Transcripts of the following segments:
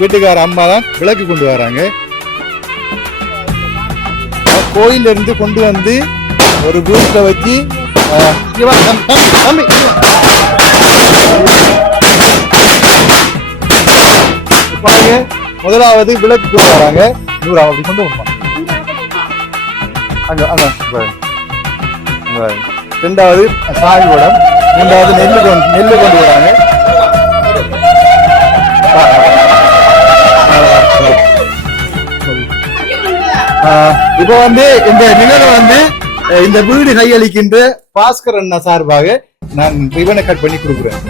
வீட்டுக்கார அம்மா தான் விளக்கு கொண்டு வராங்க. கோயில இருந்து கொண்டு வந்து ஒரு வீட்டில் வச்சு பாருங்க. முதலாவது விளக்கு கொண்டு வராங்க. அப்படி கொண்டு வருவாங்க. ரெண்டாவது சாமி படம், மூன்றாவது நெல்லு கொண்டு வராங்க. இப்ப வந்து இந்த நிகழ்வு வந்து இந்த வீடு கையளிக்கின்ற பாஸ்கர் அண்ணா சார்பாக நான் ரிவனை கட் பண்ணி கொடுக்குறேன்.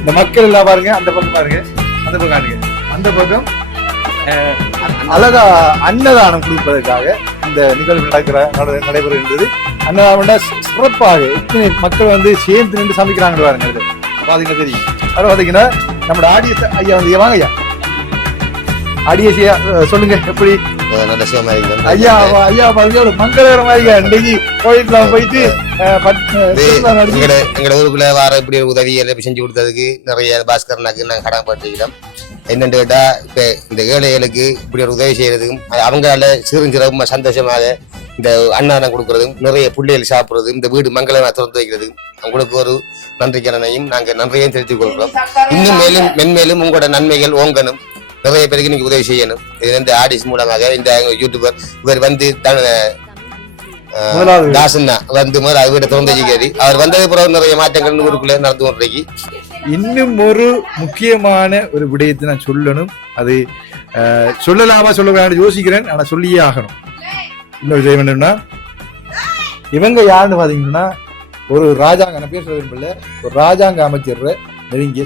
இந்த மக்கள் எல்லாம் பாருங்க, அந்த பக்கம் பாருங்க, அந்த பக்கம் காணுங்க, அந்த பக்கம் அழகா அன்னதானம் கொடுப்பதற்காக இந்த நிகழ்வு நடைபெறுகின்றது. அன்னதானம் சிறப்பாக எத்தனை மக்கள் வந்து சேர்ந்து நின்று சமைக்கிறாங்க பாருங்க. பாத்தீங்கன்னா தெரியும். அப்புறம் பாத்தீங்கன்னா நம்மளோட ஆடியோ ஐயா வந்து வாங்க ஐயா, ஆடியோ சொல்லுங்க எப்படி ஐயா ஐயா பாருங்க மங்களகரமாக இன்னைக்கு கோயிலுக்கு போயிட்டு எங்க ஊருக்குள்ள வார இப்படி உதவி செஞ்சு கொடுத்ததுக்கு நிறைய பாஸ்கரனாக்கு நாங்க கடமைப்பட்டிருக்கிறோம். என்னன்னு கேட்டா இப்ப இந்த ஏழைகளுக்கு இப்படி ஒரு உதவி செய்யறதுக்கும் அவங்களால சிறுஞ்சிறப்பு சந்தோஷமாக இந்த அன்னதானம் கொடுக்கறதும் நிறைய பிள்ளைகள் சாப்பிடுறதும் இந்த வீடு மங்களமா திறந்து வைக்கிறதுக்கும் அவங்களுக்கு ஒரு நன்றி கடனையும் நாங்க நன்றியையும் தெரிவித்துக் கொள்கிறோம். இன்னும் மேலும் மென்மேலும் உங்களோட நன்மைகள் ஓங்கணும், நிறைய பேருக்கு நீங்க உதவி செய்யணும். இது இந்த ஆடிஸ் மூலமாக இந்த யூடியூபர் இவர் வந்து தாசன் வந்து வீட திறந்து வச்சுக்காரு. அவர் வந்தது பிறகு நிறைய மாற்றங்கள் ஊருக்குள்ள நடந்து கொண்டிருக்கு. இன்னும் ஒரு முக்கியமான ஒரு விடயத்தை நான் சொல்லணும். அது சொல்லலாமா சொல்ல யோசிக்கிறேன், ஆனா சொல்லியே ஆகணும். இன்னொரு விஷயம் என்னன்னா, இவங்க யாருன்னு பாத்தீங்கன்னா ஒரு ராஜாங்க, நான் பேர் சொல்ல விரும்பல, ஒரு ராஜாங்க அமைச்சர் நெருங்கிய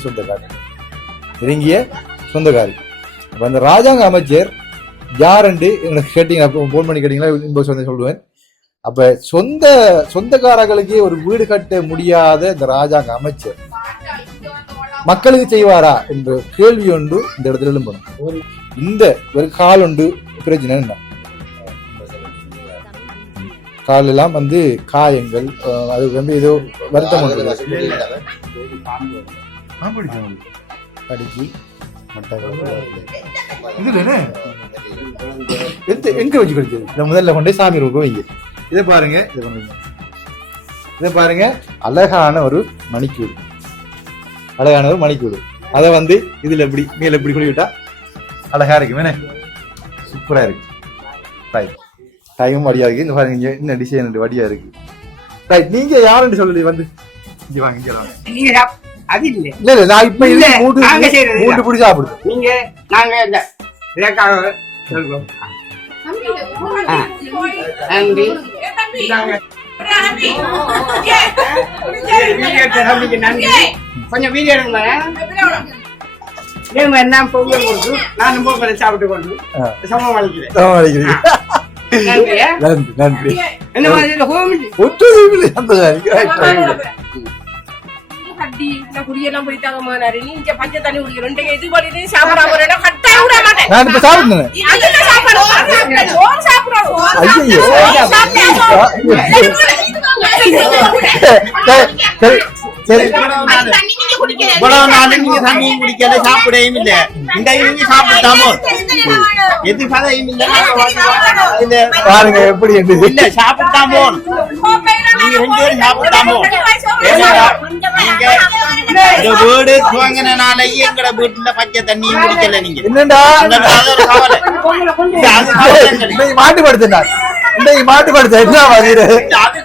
சொந்தக்காரி. அப்ப அந்த ராஜாங்க அமைச்சர் யாருன்னு எனக்கு கேட்டீங்க, போன் பண்ணி கேட்டீங்களா இன்போஸ் வந்து சொல்லுவேன். அப்ப சொந்தக்காரர்களுக்கே ஒரு வீடு கட்ட முடியாத இந்த ராஜாங்க அமைச்சர் மக்களுக்கு செய்வாரா என்ற கேள்வி ஒன்று இந்த இடத்துல எழும்பணும். இந்த ஒரு கால் ஒன்று பிரச்சனை என்ன, கால் எல்லாம் வந்து காயங்கள், அது வந்து ஏதோ வருத்தம் அடிச்சு எங்க வச்சு கிடைச்சது. முதல்ல கொண்டே சாமி ரூபம் வைங்க. இதை பாருங்க, அழகான ஒரு மணிக்கூடு, அதை வந்து இதுல எப்படி மேல எப்படி குளிவிட்டா அழகா இருக்கு, சூப்பரா இருக்கு. டைமும் வடியா இருக்கு. இந்த பாருங்க என்ன டிசைன் வடியா இருக்கு. ரைட், நீங்க யாருன்னு சொல்லி வந்து இங்க வாங்க, இங்க வாங்க. அது இல்ல இல்ல நான் இப்ப இல்ல மூட்டு பிடி சாப்பிடுது. நீங்க நாங்க இந்த இதற்காக சொல்றோம். கொஞ்சம் வீடியோ எடுங்க. என்ன பொங்கல் கொடுத்து நானும் பொங்கல் சாப்பிட்டு கொண்டு சமம் அளிக்கிறேன். நன்றி. என்ன மாதிரி குடியெல்லாம் போயிட்டாங்க மானாரு. நீங்க பச்சை தண்ணி குடிக்கிறோம். இது பண்ணி சாப்பிடாம கட்டாயம் விட மாட்டேன். நான் இப்ப சாப்பிடுறேன். சாப்பிடையும் இல்ல, நீங்க சாப்பிட்டாமோ எது கதையும் இல்ல. பாருங்க எப்படி இல்ல சாப்பிட்டாமோ நீங்க 2 பேரும் சாப்பிட்டாமோ வீடு துவங்கினால எங்கட வீட்டுல பச்சை தண்ணியும் குடிக்கல. நீங்க என்னடா மாட்டுப்படுத்தினார், மாட்டுப்படுத்த என்ன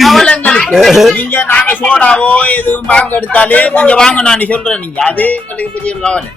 கவலைங்களுக்கு நீங்க நாங்க சோடாவோ எதுவும் வாங்க எடுத்தாலே நீங்க வாங்க நான் சொல்றேன். நீங்க அது எங்களுக்கு பெரிய ஒரு கவலை.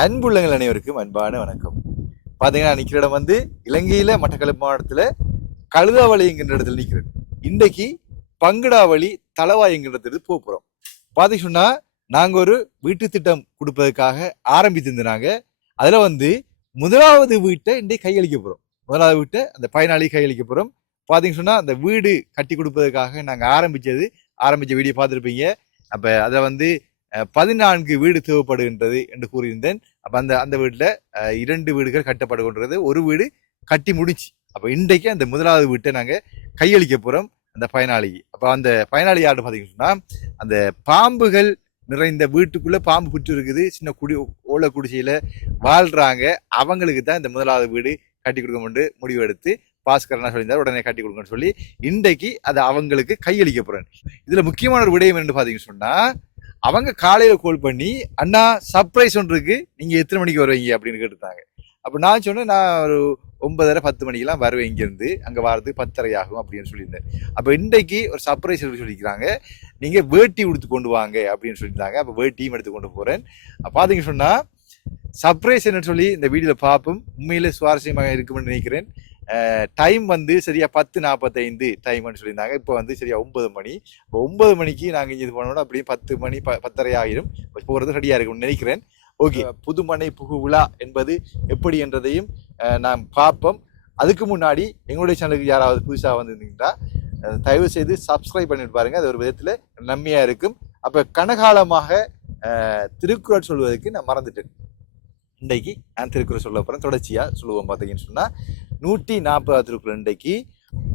அன்புள்ளங்கள் அனைவருக்கும் அன்பான வணக்கம். பாத்தீங்கன்னா நிக்கிற இடம் வந்து இலங்கையில மட்டக்களப்பு மாவட்டத்துல கழுதாவளி என்கின்ற இடத்துல நிக்கிறேன். இன்றைக்கு பங்குடாவளி தளவாய் என்கிற இடத்துக்கு போக போறோம். பாத்தீங்கன்னா சொன்னா நாங்க ஒரு வீட்டு திட்டம் கொடுப்பதற்காக ஆரம்பித்திருந்தாங்க. அதுல வந்து முதலாவது வீட்டை இன்றைக்கு கையளிக்க போறோம். முதலாவது வீட்டை அந்த பயனாளி கையளிக்க போறோம். பாத்தீங்கன்னா சொன்னா அந்த வீடு கட்டி கொடுப்பதற்காக நாங்க ஆரம்பிச்ச வீடியோ பார்த்துருப்பீங்க. அப்ப அதை வந்து 14 வீடு தேவைப்படுகின்றது என்று கூறியிருந்தேன். அப்ப அந்த வீட்டுல 2 வீடுகள் கட்டப்படுகின்றது. ஒரு வீடு கட்டி முடிச்சு. அப்ப இன்றைக்கு அந்த முதலாவது வீட்டை நாங்க கையளிக்க போறோம் அந்த பயனாளிக்கு. அப்ப அந்த பயனாளி யாரு பாத்தீங்கன்னா அந்த பாம்புகள் நிறைந்த வீட்டுக்குள்ள பாம்பு புற்று இருக்குது, சின்ன ஓலை குடிசையில வாழ்றாங்க. அவங்களுக்கு தான் இந்த முதலாவது வீடு கட்டி கொடுக்க முடிவு எடுத்து பாஸ்கரனா சொல்லியிருந்தார். உடனே கட்டி கொடுக்கணும்னு சொல்லி இன்றைக்கு அதை அவங்களுக்கு கையளிக்க போறேன். இதுல முக்கியமான ஒரு விடயம் என்று பாத்தீங்கன்னு சொன்னா, அவங்க காலையில கால் பண்ணி அண்ணா சர்ப்ரைஸ் ஒன்று இருக்கு, நீங்க எத்தனை மணிக்கு வருவீங்க அப்படின்னு கேட்டுட்டாங்க. அப்ப நான் சொன்னேன், நான் ஒரு 9:30-10 மணிக்கெல்லாம் வருவேன், இங்கிருந்து அங்க வரதுக்கு 10:30 ஆகும் அப்படின்னு சொல்லியிருந்தேன். அப்ப இன்றைக்கு ஒரு சர்ப்ரைஸ் சொல்லிக்கிறாங்க, நீங்க வேட்டி உடுத்து கொண்டு வாங்க அப்படின்னு சொல்லியிருந்தாங்க. அப்ப வேட்டியும் எடுத்து கொண்டு போறேன். பாத்தீங்கன்னு சொன்னா சர்ப்ரைஸ் என்னன்னு சொல்லி இந்த வீடியோல பார்ப்போம். உண்மையிலே சுவாரஸ்யமாக இருக்கும்னு நினைக்கிறேன். டைம் வந்து சரியா 10:45 டைம்னு சொல்லியிருந்தாங்க. இப்போ வந்து சரியா 9 மணி. இப்போ 9 மணிக்கு நாங்கள் இங்கே இது பண்ணோம்னா அப்படியே 10 மணி 10:30 ஆகிடும். போகிறது ரெடியாக இருக்கும்னு நினைக்கிறேன். ஓகே, புதுமனை புகு விழா என்பது எப்படி என்றதையும் நாம் பார்ப்போம். அதுக்கு முன்னாடி எங்களுடைய சேனலுக்கு யாராவது புதுசாக வந்திருந்தீங்கன்னா தயவு செய்து சப்ஸ்கிரைப் பண்ணிட்டு பாருங்க. அது ஒரு விதத்தில் நன்மையா இருக்கும். அப்போ கனகாலமாக திருக்குறள் சொல்வதற்கு நான் மறந்துட்டேன். இன்றைக்கு நான் திருக்குறள் சொல்ல போறேன். தொடர்ச்சியா சொல்லுவோம். பார்த்தீங்கன்னு சொன்னா 140 திருக்குறள். இன்றைக்கு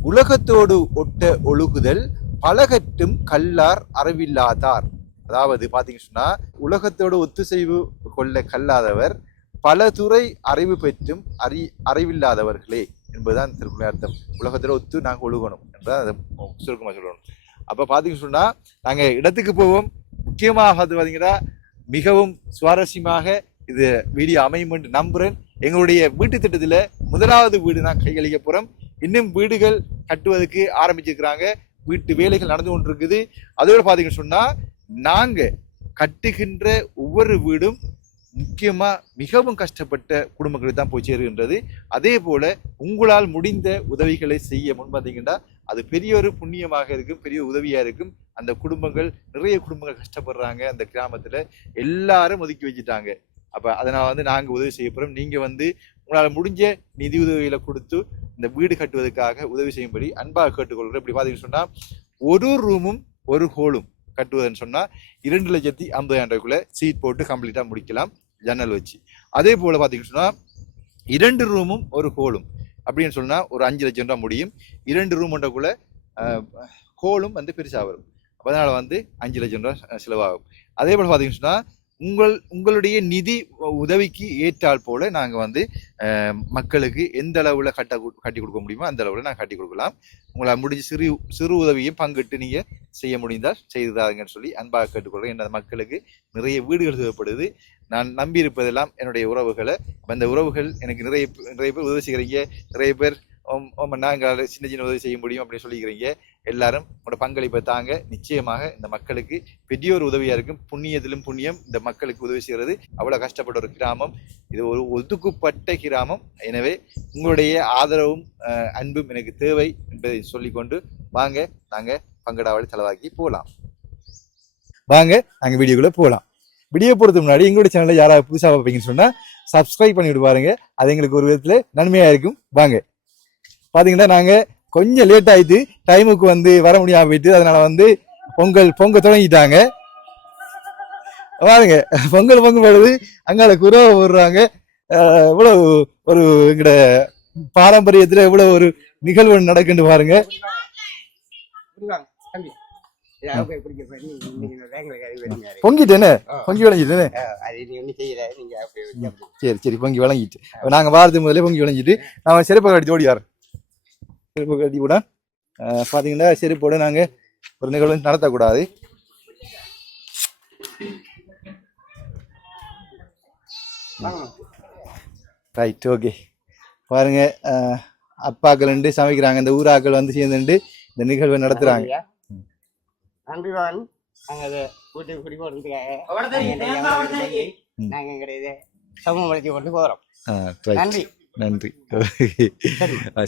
உலகத்தோடு ஒட்ட ஒழுகுதல் பலகற்றும் கல்லார் அறிவில்லாதார். அதாவது பாத்தீங்கன்னு சொன்னா உலகத்தோடு ஒத்துசைவு கொள்ள கல்லாதவர் பல துறை அறிவு பெற்றும் அறிவில்லாதவர்களே என்பதுதான் திருக்குறள் அர்த்தம். உலகத்தோட ஒத்து நாங்கள் ஒழுகணும் என்றால் அதை சுருக்கமாக சொல்லணும். அப்ப பாத்தீங்கன்னு சொன்னா நாங்க இடத்துக்கு போவோம். முக்கியமாக பாத்தீங்கன்னா மிகவும் சுவாரஸ்யமாக இது வீடியோ அமையும் என்று நம்புறேன். எங்களுடைய வீட்டு திட்டத்துல முதலாவது வீடு நான் கையளிக்க போறோம். இன்னும் வீடுகள் கட்டுவதற்கு ஆரம்பிச்சிருக்கிறாங்க. வீட்டு வேலைகள் நடந்து கொண்டிருக்குது. அதோட பாத்தீங்கன்னு சொன்னா நாங்க கட்டுகின்ற ஒவ்வொரு வீடும் முக்கியமா மிகவும் கஷ்டப்பட்ட குடும்பங்களுக்கு தான் போய் சேருகின்றது. அதே போல உங்களால் முடிந்த உதவிகளை செய்ய முன்பாத்தீங்கன்னா அது பெரிய ஒரு புண்ணியமாக இருக்கும், பெரிய உதவியா இருக்கும். அந்த குடும்பங்கள் நிறைய குடும்பங்கள் கஷ்டப்படுறாங்க. அந்த கிராமத்துல எல்லாரும் ஒதுக்கி வச்சுட்டாங்க. அப்ப அதனால வந்து நாங்க உதவி செய்ய போறோம். நீங்க வந்து உங்களால் முடிஞ்ச நிதி உதவிகளை கொடுத்து இந்த வீடு கட்டுவதற்காக உதவி செய்யும்படி அன்பாக கேட்டுக்கொள்கிறேன். இப்படி பாத்தீங்கன்னு சொன்னா ஒரு ரூமும் ஒரு ஹோலும் கட்டுவதுன்னு சொன்னா 2,50,000 சீட் போட்டு கம்ப்ளீட்டா முடிக்கலாம் ஜன்னல் வச்சு. அதே போல பாத்தீங்கன்னு சொன்னா 2 ரூமும் ஒரு ஹோலும் அப்படின்னு சொன்னா ஒரு 5 லட்சம் ரூபாய் முடியும். 2 ரூம் ஒன்றக்குள்ள ஹோலும் வந்து பெருசா வரும். அதனால வந்து 5 லட்சம் ரூபாய் செலவாகும். அதே போல பாத்தீங்கன்னு சொன்னா உங்களுடைய நிதி உதவிக்கு ஏற்றால் போல நாங்க வந்து மக்களுக்கு எந்த அளவுல கட்டி கொடுக்க முடியுமோ அந்த அளவுல நாங்க கட்டி கொடுக்கலாம். உங்களால் முடிஞ்ச சிறு உதவியும் பங்கிட்டு நீங்க செய்ய முடிந்தால் செய்துதாங்கன்னு சொல்லி அன்பாக கேட்டுக்கொள்றேன். என் மக்களுக்கு நிறைய வீடுகள் தேவைப்படுது. நான் நம்பி இருப்பதெல்லாம் என்னுடைய உறவுகளை. அந்த உறவுகள் எனக்கு நிறைய பேர் உதவி செய்கிறீங்க. நிறைய பேர் நாங்கள் சின்ன சின்ன உதவி செய்ய முடியும் அப்படின்னு சொல்லிக்கிறீங்க. எல்லாரும் உங்களோட பங்களிப்பை தாங்க. நிச்சயமாக இந்த மக்களுக்கு பெரிய ஒரு உதவியா இருக்கும். புண்ணியத்திலும் புண்ணியம் இந்த மக்களுக்கு உதவி செய்கிறது. அவ்வளவு கஷ்டப்பட்ட ஒரு கிராமம் இது, ஒரு ஒதுக்கப்பட்ட கிராமம். எனவே உங்களுடைய ஆதரவும் அன்பும் எனக்கு தேவை என்பதை சொல்லிக்கொண்டு வாங்க நாங்க பங்கடாவளி தளவாக்கி போகலாம். வாங்க நாங்க வீடியோக்குள்ள போகலாம். வீடியோ போறதுக்கு முன்னாடி எங்களுடைய சேனல்ல யாராவது புதுசாக பார்ப்பீங்கன்னு சொன்னா சப்ஸ்கிரைப் பண்ணிவிட்டு பாருங்க. அது எங்களுக்கு ஒரு விதத்துல நன்மையா இருக்கும். வாங்க. பாத்தீங்கன்னா நாங்க கொஞ்சம் லேட் ஆயிட்டு டைமுக்கு வந்து வர முடியாம போயிட்டு, அதனால வந்து பொங்க தொடங்கிட்டாங்க. பாருங்க பொங்கல் போடுது, அங்கால குறவை போடுறாங்க. இவ்வளவு ஒரு எங்கட பாரம்பரியத்துல இவ்வளவு ஒரு நிகழ்வு நடக்குன்னு பாருங்க. பொங்கிட்டேனே, பொங்கி விளங்கிட்டேனே. சரி பொங்கி விளங்கிட்டு நாங்க வாரத்துக்கு முதல்ல பொங்கி விளங்கிட்டு நாம சிறப்பாக கட்டி ஓடி வரோம். செருப்பு கட்டி கூட பாத்தீங்கன்னா செருப்போட நாங்க ஒரு நிகழ்வு நடத்தக்கூடாது. Right, okay. பாருங்க அப்பாக்கள் சமைக்கிறாங்க. இந்த ஊராக்கள் வந்து சேர்ந்துட்டு இந்த நிகழ்வை நடத்துறாங்க. சமூகப்படுத்தி கொண்டு போறோம். right. நன்றி. நன்றி.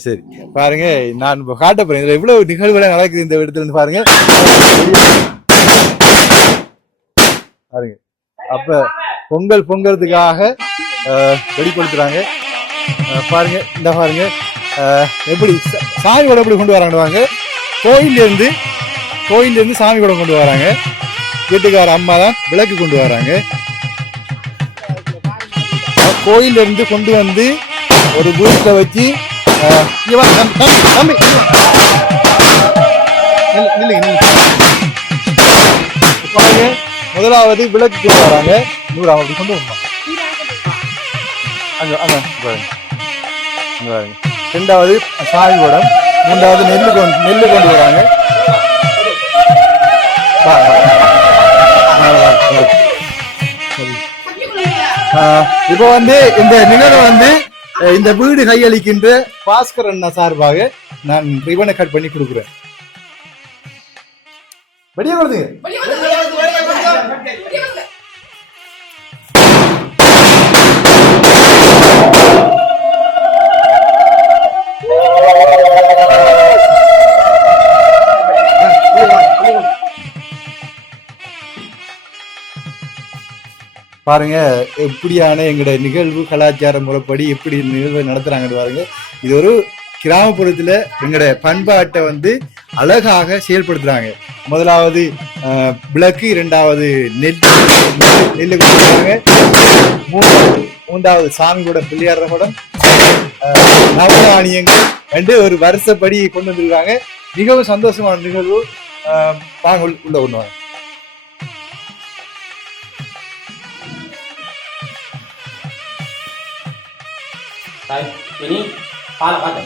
சரி பாருங்க, நான் இப்போ காட்ட போறேன் இதுல எவ்வளவு நிகழ்வுகளை நடக்குது இந்த இடத்துல இருந்து பாருங்க. பாருங்க, அப்ப பொங்கல் பொங்கறதுக்காக வெளிப்படுத்துறாங்க. பாருங்க, இந்த பாருங்க எப்படி சாமி கூட எப்படி கொண்டு வராங்க. கோயில்ல இருந்து சாமி கூட கொண்டு வராங்க. வீட்டுக்கார அம்மா தான் விளக்கு கொண்டு வராங்க. கோயில்ல இருந்து கொண்டு வந்து ஒரு வீட்டுல வச்சு பாருங்க, முதலாவது விளக்கு கொண்டு வராங்க. அப்படி கொண்டு வரணும். ரெண்டாவது சாமி குடம், மூன்றாவது நெல்லு கொண்டு வராங்க. இப்போ வந்து இந்த நிகழ்வு வந்து இந்த வீடு கையளிக்கின்ற பாஸ்கர் அண்ணா சார்பாக நான் ரிபனை கட் பண்ணி கொடுக்குறேன். வெளியே வருதுங்க. பாருங்க, எப்படியான எங்களுடைய நிகழ்வு கலாச்சார முறைப்படி எப்படி நிகழ்வு நடத்துறாங்கன்னு பாருங்க. இது ஒரு கிராமப்புறத்துல எங்களுடைய பண்பாட்டை வந்து அழகாக செயல்படுத்துறாங்க. முதலாவது விளக்கு, இரண்டாவது நெல்லு கொடுக்குறாங்க, மூன்றாவது சாமி கூட பிள்ளையாடுற படம், நவதானியங்கள் ரெண்டு ஒரு வருஷப்படி கொண்டு வந்துருக்காங்க. மிகவும் சந்தோஷமான நிகழ்வு. வாங்க உள்ள கொண்டு வாங்க. ini pala pada.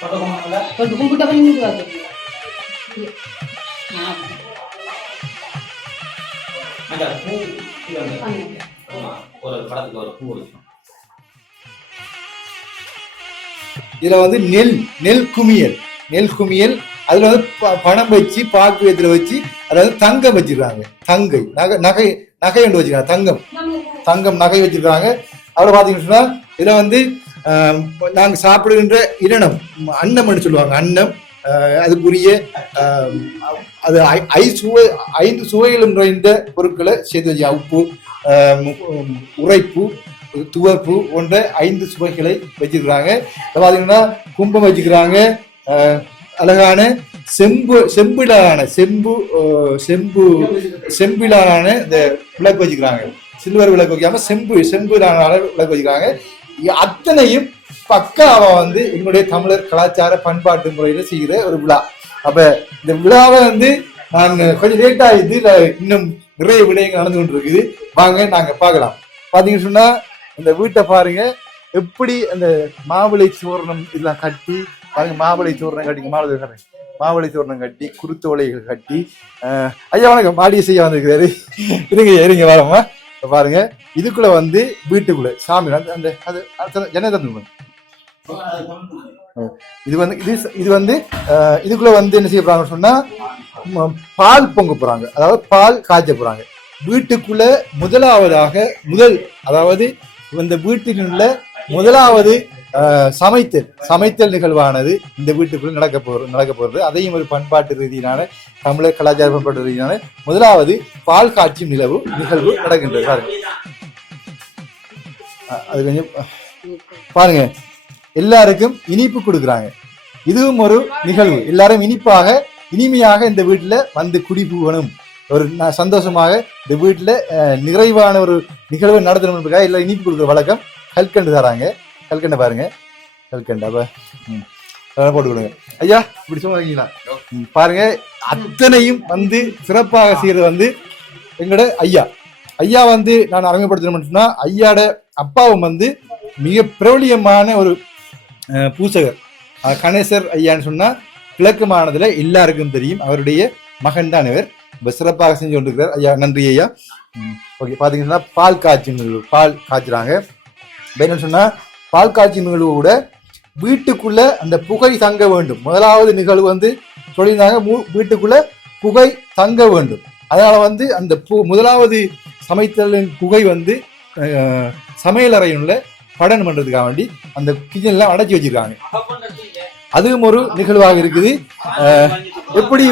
Kalau buku dapat ini juga tu. Ada buku tidak ada. Orang pada tu orang buku. இதுல வந்து நெல் குமியல் அதுல வந்து பணம் வச்சு பாக்கு வேத்துல வச்சு அதாவது தங்கம் வச்சிருக்காங்க. நகை ஒன்று வச்சிருக்காங்க. தங்கம் நகை வச்சிருக்காங்க. அப்புறம் பாத்தீங்கன்னு சொன்னா இதுல வந்து நாங்க சாப்பிடுகின்ற இரணம் அன்னம் சொல்லுவாங்க. அன்னம் அதுக்குரிய அது 5 சுவைகளும் நிறைந்த பொருட்களை சேர்த்து வச்சு உப்பு, உரைப்பு, துவர்ப்பு போன்ற 5 சுவைகளை வச்சிருக்கிறாங்க. பாத்தீங்கன்னா கும்பம் வச்சுக்கிறாங்க. அழகான செம்பிலான இந்த விளக்கு வச்சுக்கிறாங்க. சில்வர் விளக்கு வைக்காம செம்பிலான விளக்கு வச்சுக்கிறாங்க. அத்தனையும் பக்காவா வந்து எங்களுடைய தமிழர் கலாச்சார பண்பாட்டு முறையில செய்கிற ஒரு விழா. அப்ப இந்த விழாவை வந்து நான் கொஞ்சம் லேட் ஆயிடுது, இன்னும் நிறைய விடயங்கள் நடந்து கொண்டு இருக்குது. வாங்க நாங்க பார்க்கலாம். பாத்தீங்கன்னு சொன்னா இந்த வீட்டை பாருங்க, எப்படி அந்த மாவிளை சோரணம் இதெல்லாம் கட்டி பாருங்க. மாவிளை சோரணம் கட்டி குருத்தோலைகள் கட்டி ஐயா வணக்கம் மாடியை செய்ய வந்திருக்கிறாரு. இருங்க வரமா பாருங்க. இதுக்குள்ள வந்து வீட்டுக்குள்ள சாமி அந்த ஜன தந்து இது வந்து இதுக்குள்ள வந்து என்ன செய்ய போறாங்கன்னு சொன்னா பால் பொங்க போறாங்க. அதாவது பால் காய்ச்ச போறாங்க வீட்டுக்குள்ள. அதாவது இந்த வீட்டினுள்ள முதலாவது சமைத்தல் நிகழ்வானது இந்த வீட்டுக்குள்ள நடக்க போறது. அதையும் ஒரு பண்பாட்டு ரீதியிலான தமிழர் கலாச்சார பண்பாட்டு ரீதியிலான முதலாவது பால் காய்ச்சும் நிகழ்வு நடக்கின்றது. அது கொஞ்சம் பாருங்க. எல்லாருக்கும் இனிப்பு கொடுக்குறாங்க. இதுவும் ஒரு நிகழ்வு. எல்லாரும் இனிமையாக இந்த வீட்டுல வந்து குடி போகணும், ஒரு சந்தோஷமாக இந்த வீட்டுல நிறைவான ஒரு நிகழ்வு நடத்தணும். எல்லாம் இனிப்பு கொடுக்குற வழக்கம். கல்கண்டு தராங்க. கல்கண்டை பாருங்க. கல்கண்டு அப்ப போட்டு கொடுங்க ஐயா. இப்படி சொல்லுவீங்களா பாருங்க. அத்தனையும் வந்து சிறப்பாக செய்யறது வந்து எங்களோட ஐயா வந்து நான் அறிமுகப்படுத்தணும்னா ஐயாட அப்பாவும் வந்து மிக பிரபலியமான ஒரு பூசகர். கணேசர் ஐயான்னு சொன்னா கிழக்கு மாநிலத்துல எல்லாருக்கும் தெரியும். அவருடைய மகன் தான் இவர். சிறப்பாக செஞ்சு கொண்டிருக்கிறார் ஐயா. நன்றி ஐயா. ஓகே, பாத்தீங்கன்னா பால் காய்ச்சுறாங்க. என்னன்னு சொன்னா பால் காய்ச்சி நிகழ்வு கூட வீட்டுக்குள்ள அந்த புகை தங்க வேண்டும். முதலாவது நிகழ்வு வந்து சொல்லியிருந்தாங்க வீட்டுக்குள்ள புகை தங்க வேண்டும். அதனால வந்து அந்த முதலாவது சமைத்தலின் புகை வந்து சமையல் அறையினுள்ள படம் பண்றதுக்காக வேண்டி அந்த கிச்சன்ல அடைச்சி வச்சிருக்காங்க. அதுவும் ஒரு நிகழ்வாக இருக்குது. எப்படி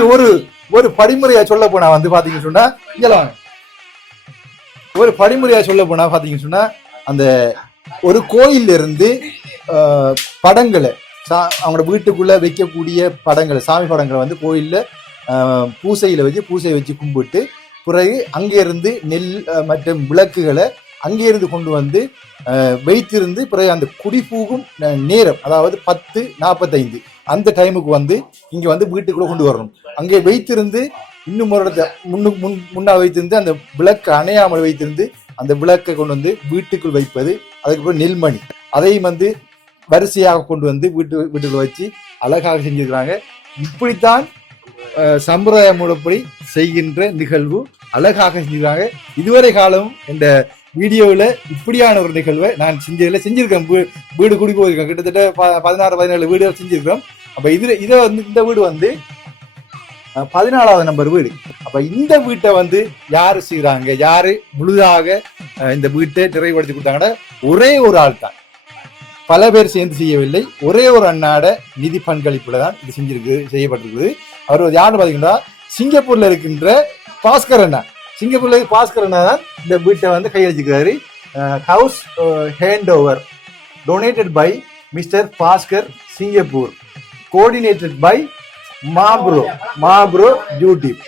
ஒரு படிமுறையா சொல்ல போனா வந்து பாத்தீங்கன்னு சொன்னா இங்கெல்லாம் ஒரு படிமுறையா சொல்ல போனா பாத்தீங்கன்னு சொன்னா அந்த ஒரு கோயில்ல இருந்து படங்களை அவங்களோட வீட்டுக்குள்ள வைக்கக்கூடிய படங்களை சாமி படங்களை வந்து கோயில்ல பூசையை வச்சு கும்பிட்டு பிறகு அங்கிருந்து நெல் மற்றும் விளக்குகளை அங்கிருந்து கொண்டு வந்து வைத்திருந்து பிறகு அந்த குடிபூகும் நேரம் அதாவது 10:45 அந்த டைமுக்கு வந்து இங்க வந்து வீட்டுக்குள்ள கொண்டு வரணும். அங்கே வைத்திருந்து இன்னும் ஒரு முன்னால் வைத்திருந்து அந்த விளக்கு அணையாமல் வைத்திருந்து அந்த விளக்கை கொண்டு வந்து வீட்டுக்குள் வைப்பது. அதுக்கப்புறம் நெல்மணி அதையும் வந்து வரிசையாக கொண்டு வந்து வீட்டுக்குள்ள வச்சு அழகாக செஞ்சிருக்கிறாங்க. இப்படித்தான் சம்பிரதாய முறைப்படி செய்கின்ற நிகழ்வு அழகாக செஞ்சிருக்காங்க. இதுவரை காலம் இந்த வீடியோவில் இப்படியான ஒரு நிகழ்வை நான் செஞ்சிருக்கேன். வீடு குடி போயிருக்கேன். கிட்டத்தட்ட 16-17 வீடுகள் செஞ்சிருக்கிறோம். அப்ப இதை வந்து இந்த வீடு வந்து 14வது நம்பர் வீடு. அப்ப இந்த வீட்டை வந்து யாரு செய்யறாங்க, யாரு முழுதாக இந்த வீட்டை நிறைவுபடுத்தி கொடுத்தாங்கன்னா ஒரே ஒரு ஆள் தான். பல பேர் சேர்ந்து செய்யவில்லை. ஒரே ஒரு அண்ணாட நிதி பங்களிப்புல தான் இது செய்யப்பட்டிருக்குது. அவர் யாருன்னு பாத்தீங்கன்னா சிங்கப்பூர்ல இருக்கின்ற பாஸ்கர் அண்ணா. சிங்கப்பூர்ல பாஸ்கர் அண்ணா தான் இந்த வீட்டை வந்து கையெழுத்திக்கிறாரு. House hand over donated by mister Bhaskar Singapore, coordinated by மாப்ரோ யூடியூப்.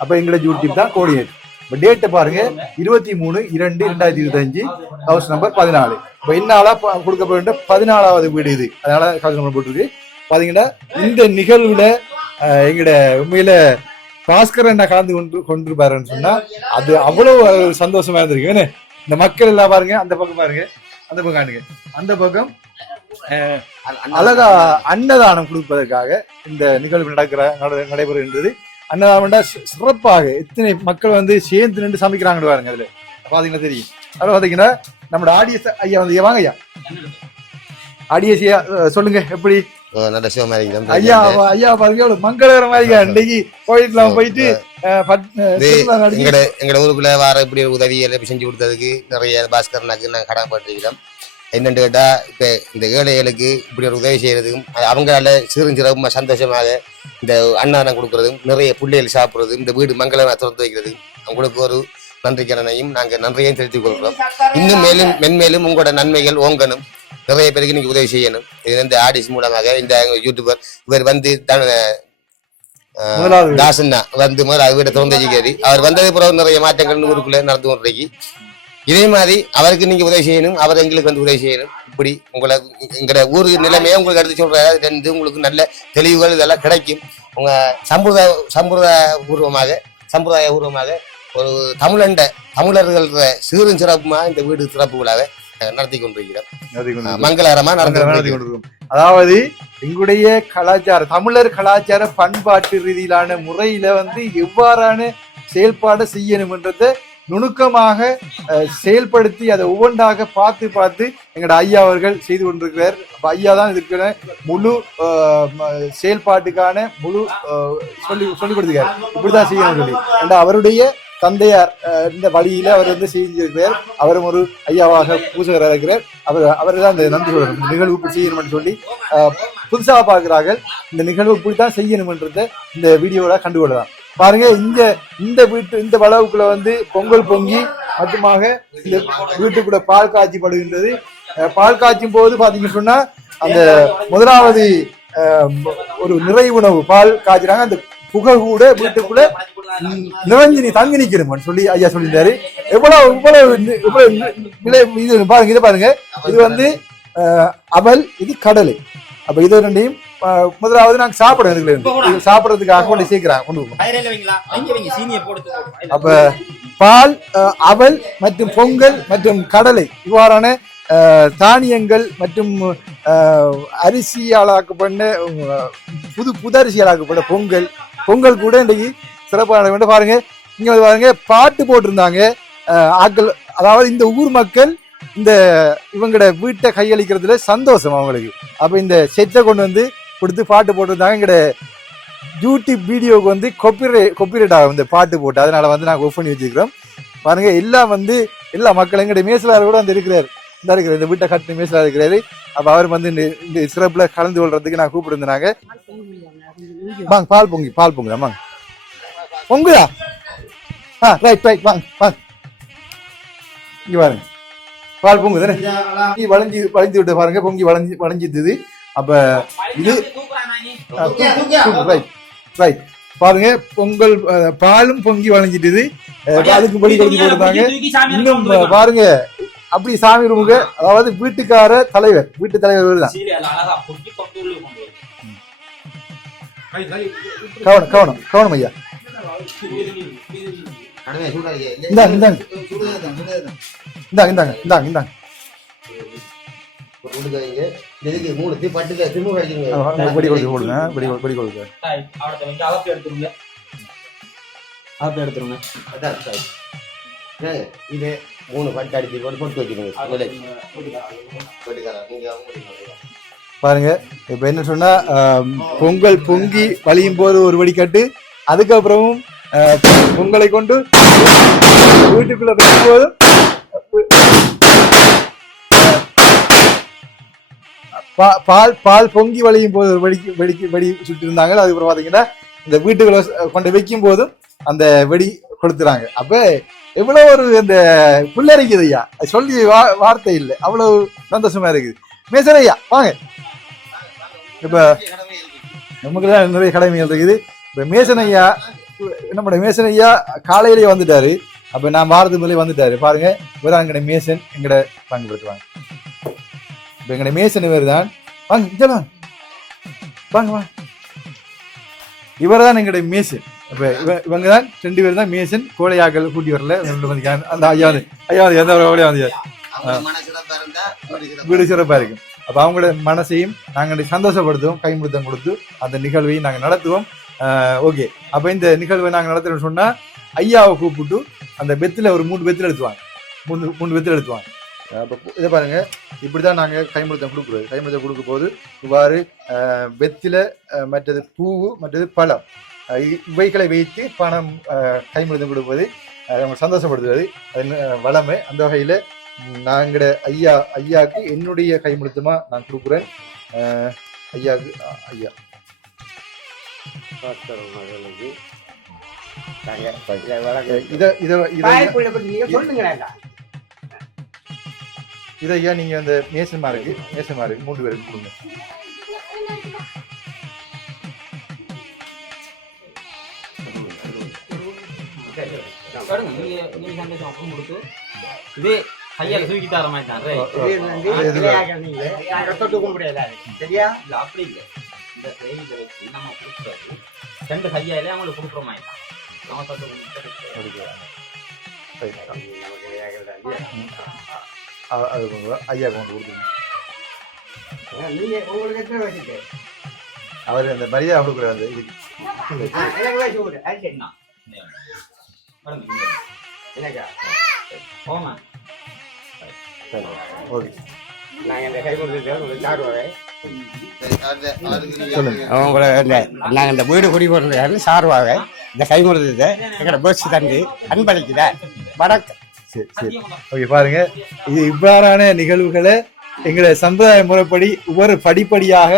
அப்ப எங்களோட யூடியூப் தான் கோஆர்டினேட். இப்போ டேட்டை பாருங்க 23/2/2025 ஹவுஸ் நம்பர் 14. இப்போ என்னால கொடுக்கப்பட்ட 14வது வீடு இது. அதனால ஹவுஸ் நம்பர் போட்டுருக்கு. பாத்தீங்கன்னா இந்த நிகழ்வுல எங்கட உண்மையில பாஸ்கர் என்ன கலந்து கொண்டிருப்பாருன்னு சொன்னா அது அவ்வளவு சந்தோஷமா இருந்திருக்கு. இந்த மக்கள் எல்லாம் பாருங்க, அந்த பக்கம் பாருங்க, அந்த பக்கம் காணுங்க, அந்த பக்கம் அழகா அன்னதானம் கொடுப்பதற்காக இந்த நிகழ்வு நடைபெறுகின்றது. அன்னதானம் சிறப்பாக எத்தனை மக்கள் வந்து சேர்ந்து நின்று சமைக்கிறாங்க பாருங்க. அதுல பாத்தீங்கன்னா தெரியும். அதுல பாத்தீங்கன்னா நம்மளோட ஆடியன்ஸ் ஐயா வந்து வாங்க ஐயா, ஆடியன்ஸ் ஐயா சொல்லுங்க எப்படி ஐயா ஐயா பாருங்க மங்களகரமா இன்னைக்கு கோயிலுக்கு போயிட்டு எங்க ஊருக்குள்ள வார இப்படி ஒரு உதவி எல்லாம் செஞ்சு கொடுத்ததுக்கு நிறைய பாஸ்கரனுக்கு நாங்க கடமைப்பட்டிருக்கிறோம். என்னன்னு கேட்டா இப்ப இந்த ஏழைகளுக்கு இப்படி ஒரு உதவி செய்யறதுக்கும் அவங்களால சிறுஞ்சிறப்புமா சந்தோஷமாக இந்த அன்னதானம் கொடுக்கறதும் நிறைய பிள்ளைகள் சாப்பிடுறதும் இந்த வீடு மங்களமா திறந்து வைக்கிறதும் அவங்களுக்கு ஒரு நன்றி கடனையும் நாங்க நன்றியையும் தெரிவித்துக் கொள்கிறோம். இன்னும் மேலும் மென்மேலும் உங்களோட நன்மைகள் ஓங்கணும், நிறைய பேருக்கு நீங்க உதவி செய்யணும். இது இந்த ஆடிஸ் மூலமாக இந்த யூடியூபர் இவர் வந்து தாசன்னா வந்து முதல்ல வீட்டை திறந்து வச்சுக்காரு. அவர் வந்தது பிறகு நிறைய மாற்றங்கள் ஊருக்குள்ள நடந்து கொண்டிருக்கு. இதே மாதிரி அவருக்கு நீங்க உதவி செய்யணும், அவர் எங்களுக்கு வந்து உதவி செய்யணும். இப்படி உங்களை எங்களோட ஊரு நிலைமையை உங்களுக்கு எடுத்து சொல்றது உங்களுக்கு நல்ல தெளிவுகள் இதெல்லாம் கிடைக்கும். உங்க சம்பிரதாய பூர்வமாக ஒரு தமிழர்கள் சீரும் சிறப்புமா இந்த வீடு சிறப்பு விழாவை நடத்தி கொண்டிருக்கிறோம். மங்களகரமா நடத்தி கொண்டிருக்கிறோம். அதாவது எங்களுடைய கலாச்சார தமிழர் கலாச்சார பண்பாட்டு ரீதியிலான முறையில வந்து எவ்வாறான செயல்பாடு செய்யணும்ன்றத நுணுக்கமாக செயல்படுத்தி அதை ஒவ்வொன்றாக பார்த்து எங்களோட ஐயா அவர்கள் செய்து கொண்டிருக்கிறார். ஐயா தான் இதுக்கான முழு செயல்பாட்டுக்கான முழு சொல்லி கொடுத்துருக்காரு. இப்படிதான் செய்யணும் சொல்லி அவருடைய தந்தையார் இந்த வழியில அவர் வந்து செஞ்சிருக்கிறார். அவரும் ஒரு ஐயாவாக பூசகராக இருக்கிறார். அவர் தான் இந்த நன்றி சொல்லணும், நிகழ்வு இப்படி செய்யணும்னு சொல்லி புதுசாக பார்க்கிறார்கள். இந்த நிகழ்வு இப்படித்தான் செய்யணும்ன்றத இந்த வீடியோல கண்டுகொள்ளலாம். பாருங்க இந்த வளவுக்குள்ள வந்து பொங்கல் பொங்கி மட்டுமாக இந்த வீட்டுக்குள்ள பால் காய்ச்சிப்படுகின்றது. பால் காய்ச்சும் போது பாத்தீங்கன்னு சொன்னா அந்த முதலாவது ஒரு நிறைவு உணவு பால் காய்ச்சிறாங்க. அந்த புகை கூட வீட்டுக்குள்ள நிறைஞ்சு நீ தங்கி நிக்கணும்னு சொல்லி ஐயா சொல்லியிருந்தாரு. இது பாருங்க, இதை பாருங்க, இது வந்து அவல், இது கடலை. அப்ப இது ரெண்டையும் முதலாவது நாங்க சாப்பிடுறோம், சாப்பிடறதுக்காக கொண்டு சேர்க்கிறாங்க கொண்டு அப்ப பால், அவல் மற்றும் பொங்கல் மற்றும் கடலை இவ்வாறான தானியங்கள் மற்றும் அரிசியாலாக்கப்பட்ட புது அரிசியாலாக்கப்பட்ட பொங்கல் கூட இன்றைக்கு சிறப்பான பாருங்க. இங்க பாருங்க பாட்டு போட்டிருந்தாங்க ஆக்கள். அதாவது இந்த ஊர் மக்கள் இந்த இவங்களோட வீட்டை கையளிக்கிறதுல சந்தோஷம் அவங்களுக்கு. அப்ப இந்த செட்டை கொண்டு வந்து கொடுத்து பாட்டு போட்டிருந்தாங்க. எங்களோட யூடியூப் வீடியோவுக்கு வந்து கொப்பிரைட் ஆகும் இந்த பாட்டு போட்டு. அதனால வந்து நாங்கள் ஆஃப் பண்ணி வச்சுக்கிறோம். பாருங்க எல்லாம் வந்து எல்லா மக்கள் எங்களுடைய மேசலார் கூட அந்த இருக்கிறாரு இந்த வீட்டை கட்டின மேசலார் இருக்கிறாரு. அப்ப அவர் வந்து இந்த சிறப்புல கலந்து கொள்றதுக்கு நான் கூப்பிட்டுருந்தாங்க. வாங்க பால் பொங்கி வாங்க பொங்குதா ரைட் வாங்க இங்க பாருங்க பால் பொங்குதானே வளைஞ்சு விட்டு பாருங்க பொங்கி வளைஞ்சிது. அப்ப இது ரைட் பாருங்க பொங்கல் பாலும் பொங்கி வளைஞ்சிட்டுது. அதுக்கு படி கொடுத்து போட்டுருந்தாங்க. இன்னும் பாருங்க அப்படி சாமி ரூமுக்கு அதாவது வீட்டுக்கார தலைவர் வீட்டு தலைவர் தான். கவனம் ஐயா இந்தாங்க இது 3 பட்டு அடிச்சு போட்டு வச்சுக்கோங்க. பாருங்க இப்ப என்ன சொன்னா பொங்கல் பொங்கி வழியும் போது ஒரு வடிக்கட்டு, அதுக்கப்புறமும் பொங்கலை கொண்டு வீட்டுக்குள்ள வைக்கும்போதும் பால் பொங்கி வழியும் போது ஒரு வெடி சுட்டு இருந்தாங்க. அதுக்கப்புறம் பாத்தீங்கன்னா இந்த வீட்டுக்குள்ள கொண்டு வைக்கும் போதும் அந்த வெடி கொடுத்துறாங்க. அப்ப எவ்வளவு ஒரு இந்த புள்ளரிக்குது ஐயா, சொல்லி வார்த்தை இல்லை, அவ்வளவு சந்தோஷமா இருக்குது. மேசன் ஐயா வாங்க. இப்ப நமக்குதான் நிறைய கடமைகள் இருக்குது. இப்ப மேசன் ஐயா நம்முடைய மேசன் ஐயா காலையிலேயே வந்துட்டாரு. அப்ப நான் வாரத்துக்கு முதலே வந்துட்டாரு. பாருங்க இவரான் எங்கட மேசன் எங்கட பங்குபடுத்துவாங்க. இப்ப எங்கட மேசன் இவர் தான். வாங்க வாங்க வாங்க இவர் தான் எங்கட மேசன். இப்ப இவங்க தான் 2 பேர் தான் மேசன். கோழையாக்கள் கூட்டி வரல. அந்த ஐயா எந்த வந்து வீடு சிறப்பா இருக்கும். அப்ப அவங்களோட மனசையும் நாங்க சந்தோஷப்படுத்துவோம், கைமுடுத்தம் கொடுத்து அந்த நிகழ்வையும் நாங்க நடத்துவோம். ஓகே, அப்ப இந்த நிகழ்வை நாங்க நடத்துறோம்னு சொன்னா ஐயாவை கூப்பிட்டு அந்த பெத்துல ஒரு 3 பெத்துல எடுத்துவாங்க. 3 பெத்துல எடுத்துவாங்க. அப்ப இதை பாருங்க, இப்படிதான் நாங்க கைமுடுத்தம் கொடுக்குறது. கைமுடுத்தம் கொடுக்கும் போது இவ்வாறு பெத்தில மற்றது பூவு மற்றது பழம் இவைகளை வைத்து பணம் கைமுடுத்தம் கொடுப்பது அவங்க சந்தோஷப்படுத்துவது அது வளமை. அந்த வகையில நாங்கட ஐயாவுக்கு என்னுடைய கைமுடுத்தமா நான் கொடுக்குறேன். ஐயாவுக்கு ஐயா இதை ஐயா நீங்க அந்த மேசன்மாருக்கு 3 பேருக்கு கொடுங்க. இதே கையால தூக்கி தர மாட்டான். சரியா? அப்படி இல்லை, இந்த கையில வச்சு நம்ம கொடுக்குறது 2 கையாலே அவங்களுக்கு கொடுக்குற மாதிரி தான். நம்ம தொட்டு ஐயா கொண்டு கொடுத்துருங்க. அவர் அந்த மரியாதை கொடுக்குறாரு. நாங்கள் இந்த வீடு குடி போடுறது சார்பாக இந்த கைமுறை எங்களோட பேச்சு தந்து அன்பளிக்குத வணக்கம். சரி சரி ஓகே. பாருங்க இது இவ்வாறான நிகழ்வுகளை எங்களை சம்பிரதாய முறைப்படி ஒவ்வொரு படிப்படியாக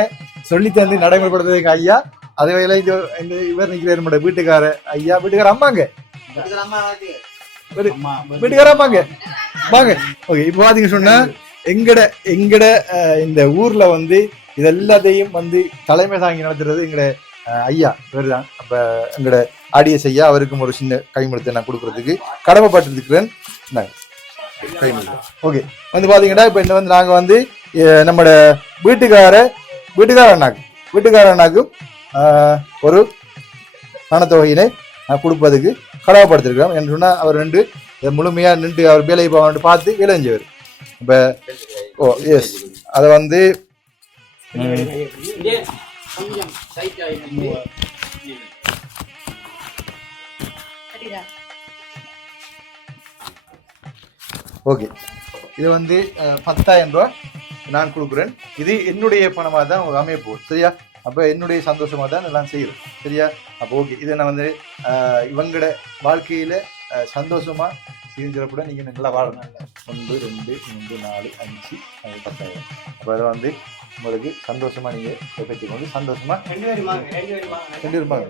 சொல்லித்தந்து நடைமுறைப்படுத்துறதுக்கு ஐயா. அதே வேலை இவர் நிற்கிறார் நம்மளோட வீட்டுக்கார ஐயா, வீட்டுக்கார அம்மாங்க வீட்டுக்கார அம்மாங்க வாங்க. ஓகே, இப்ப பாத்தீங்க சொன்னா எங்கட இந்த ஊர்ல வந்து இது எல்லாத்தையும் வந்து தலைமை தாங்கி நடத்துறது எங்கட ஐயா இவர் தான். அப்ப எங்கட ஆடியஸ் ஐயா, அவருக்கும் ஒரு சின்ன கைமுடத்தை நான் கொடுக்கறதுக்கு கடமைப்பட்டு இருக்கிறேன். ஓகே, வந்து பாத்தீங்கன்னா இப்ப இந்த வந்து நாங்க வந்து நம்மட வீட்டுக்கார அண்ணாக்கும் ஒரு பணத்தொகையினை கொடுப்பதுக்கு கடமைப்படுத்திருக்கிறோம் என்று சொன்னா அவர் 2 முழுமையா நின்று அவர் வேலையை போவான்னு பார்த்து வேலை செஞ்சவர். இப்ப எஸ் அதை வந்து ஓகே, இது வந்து 10,000 ரூபாய் நான் கொடுக்குறேன். இது என்னுடைய பணமா தான் அமைய போகுது. சரியா? அப்ப என்னுடைய சந்தோஷமா தான் எல்லாம் செய்யறோம். சரியா? அப்போ ஓகே, இதை நான் வந்து இவங்களோட வாழ்க்கையில சந்தோஷமா சீர்திருப்பட நீங்க நல்லா வாழணும். 1 2 3 4 5 10,000. அப்ப அதை வந்து உங்களுக்கு சந்தோஷமா நீங்க பெற்றுக்கொண்டு சந்தோஷமா 2 பேருமாங்க.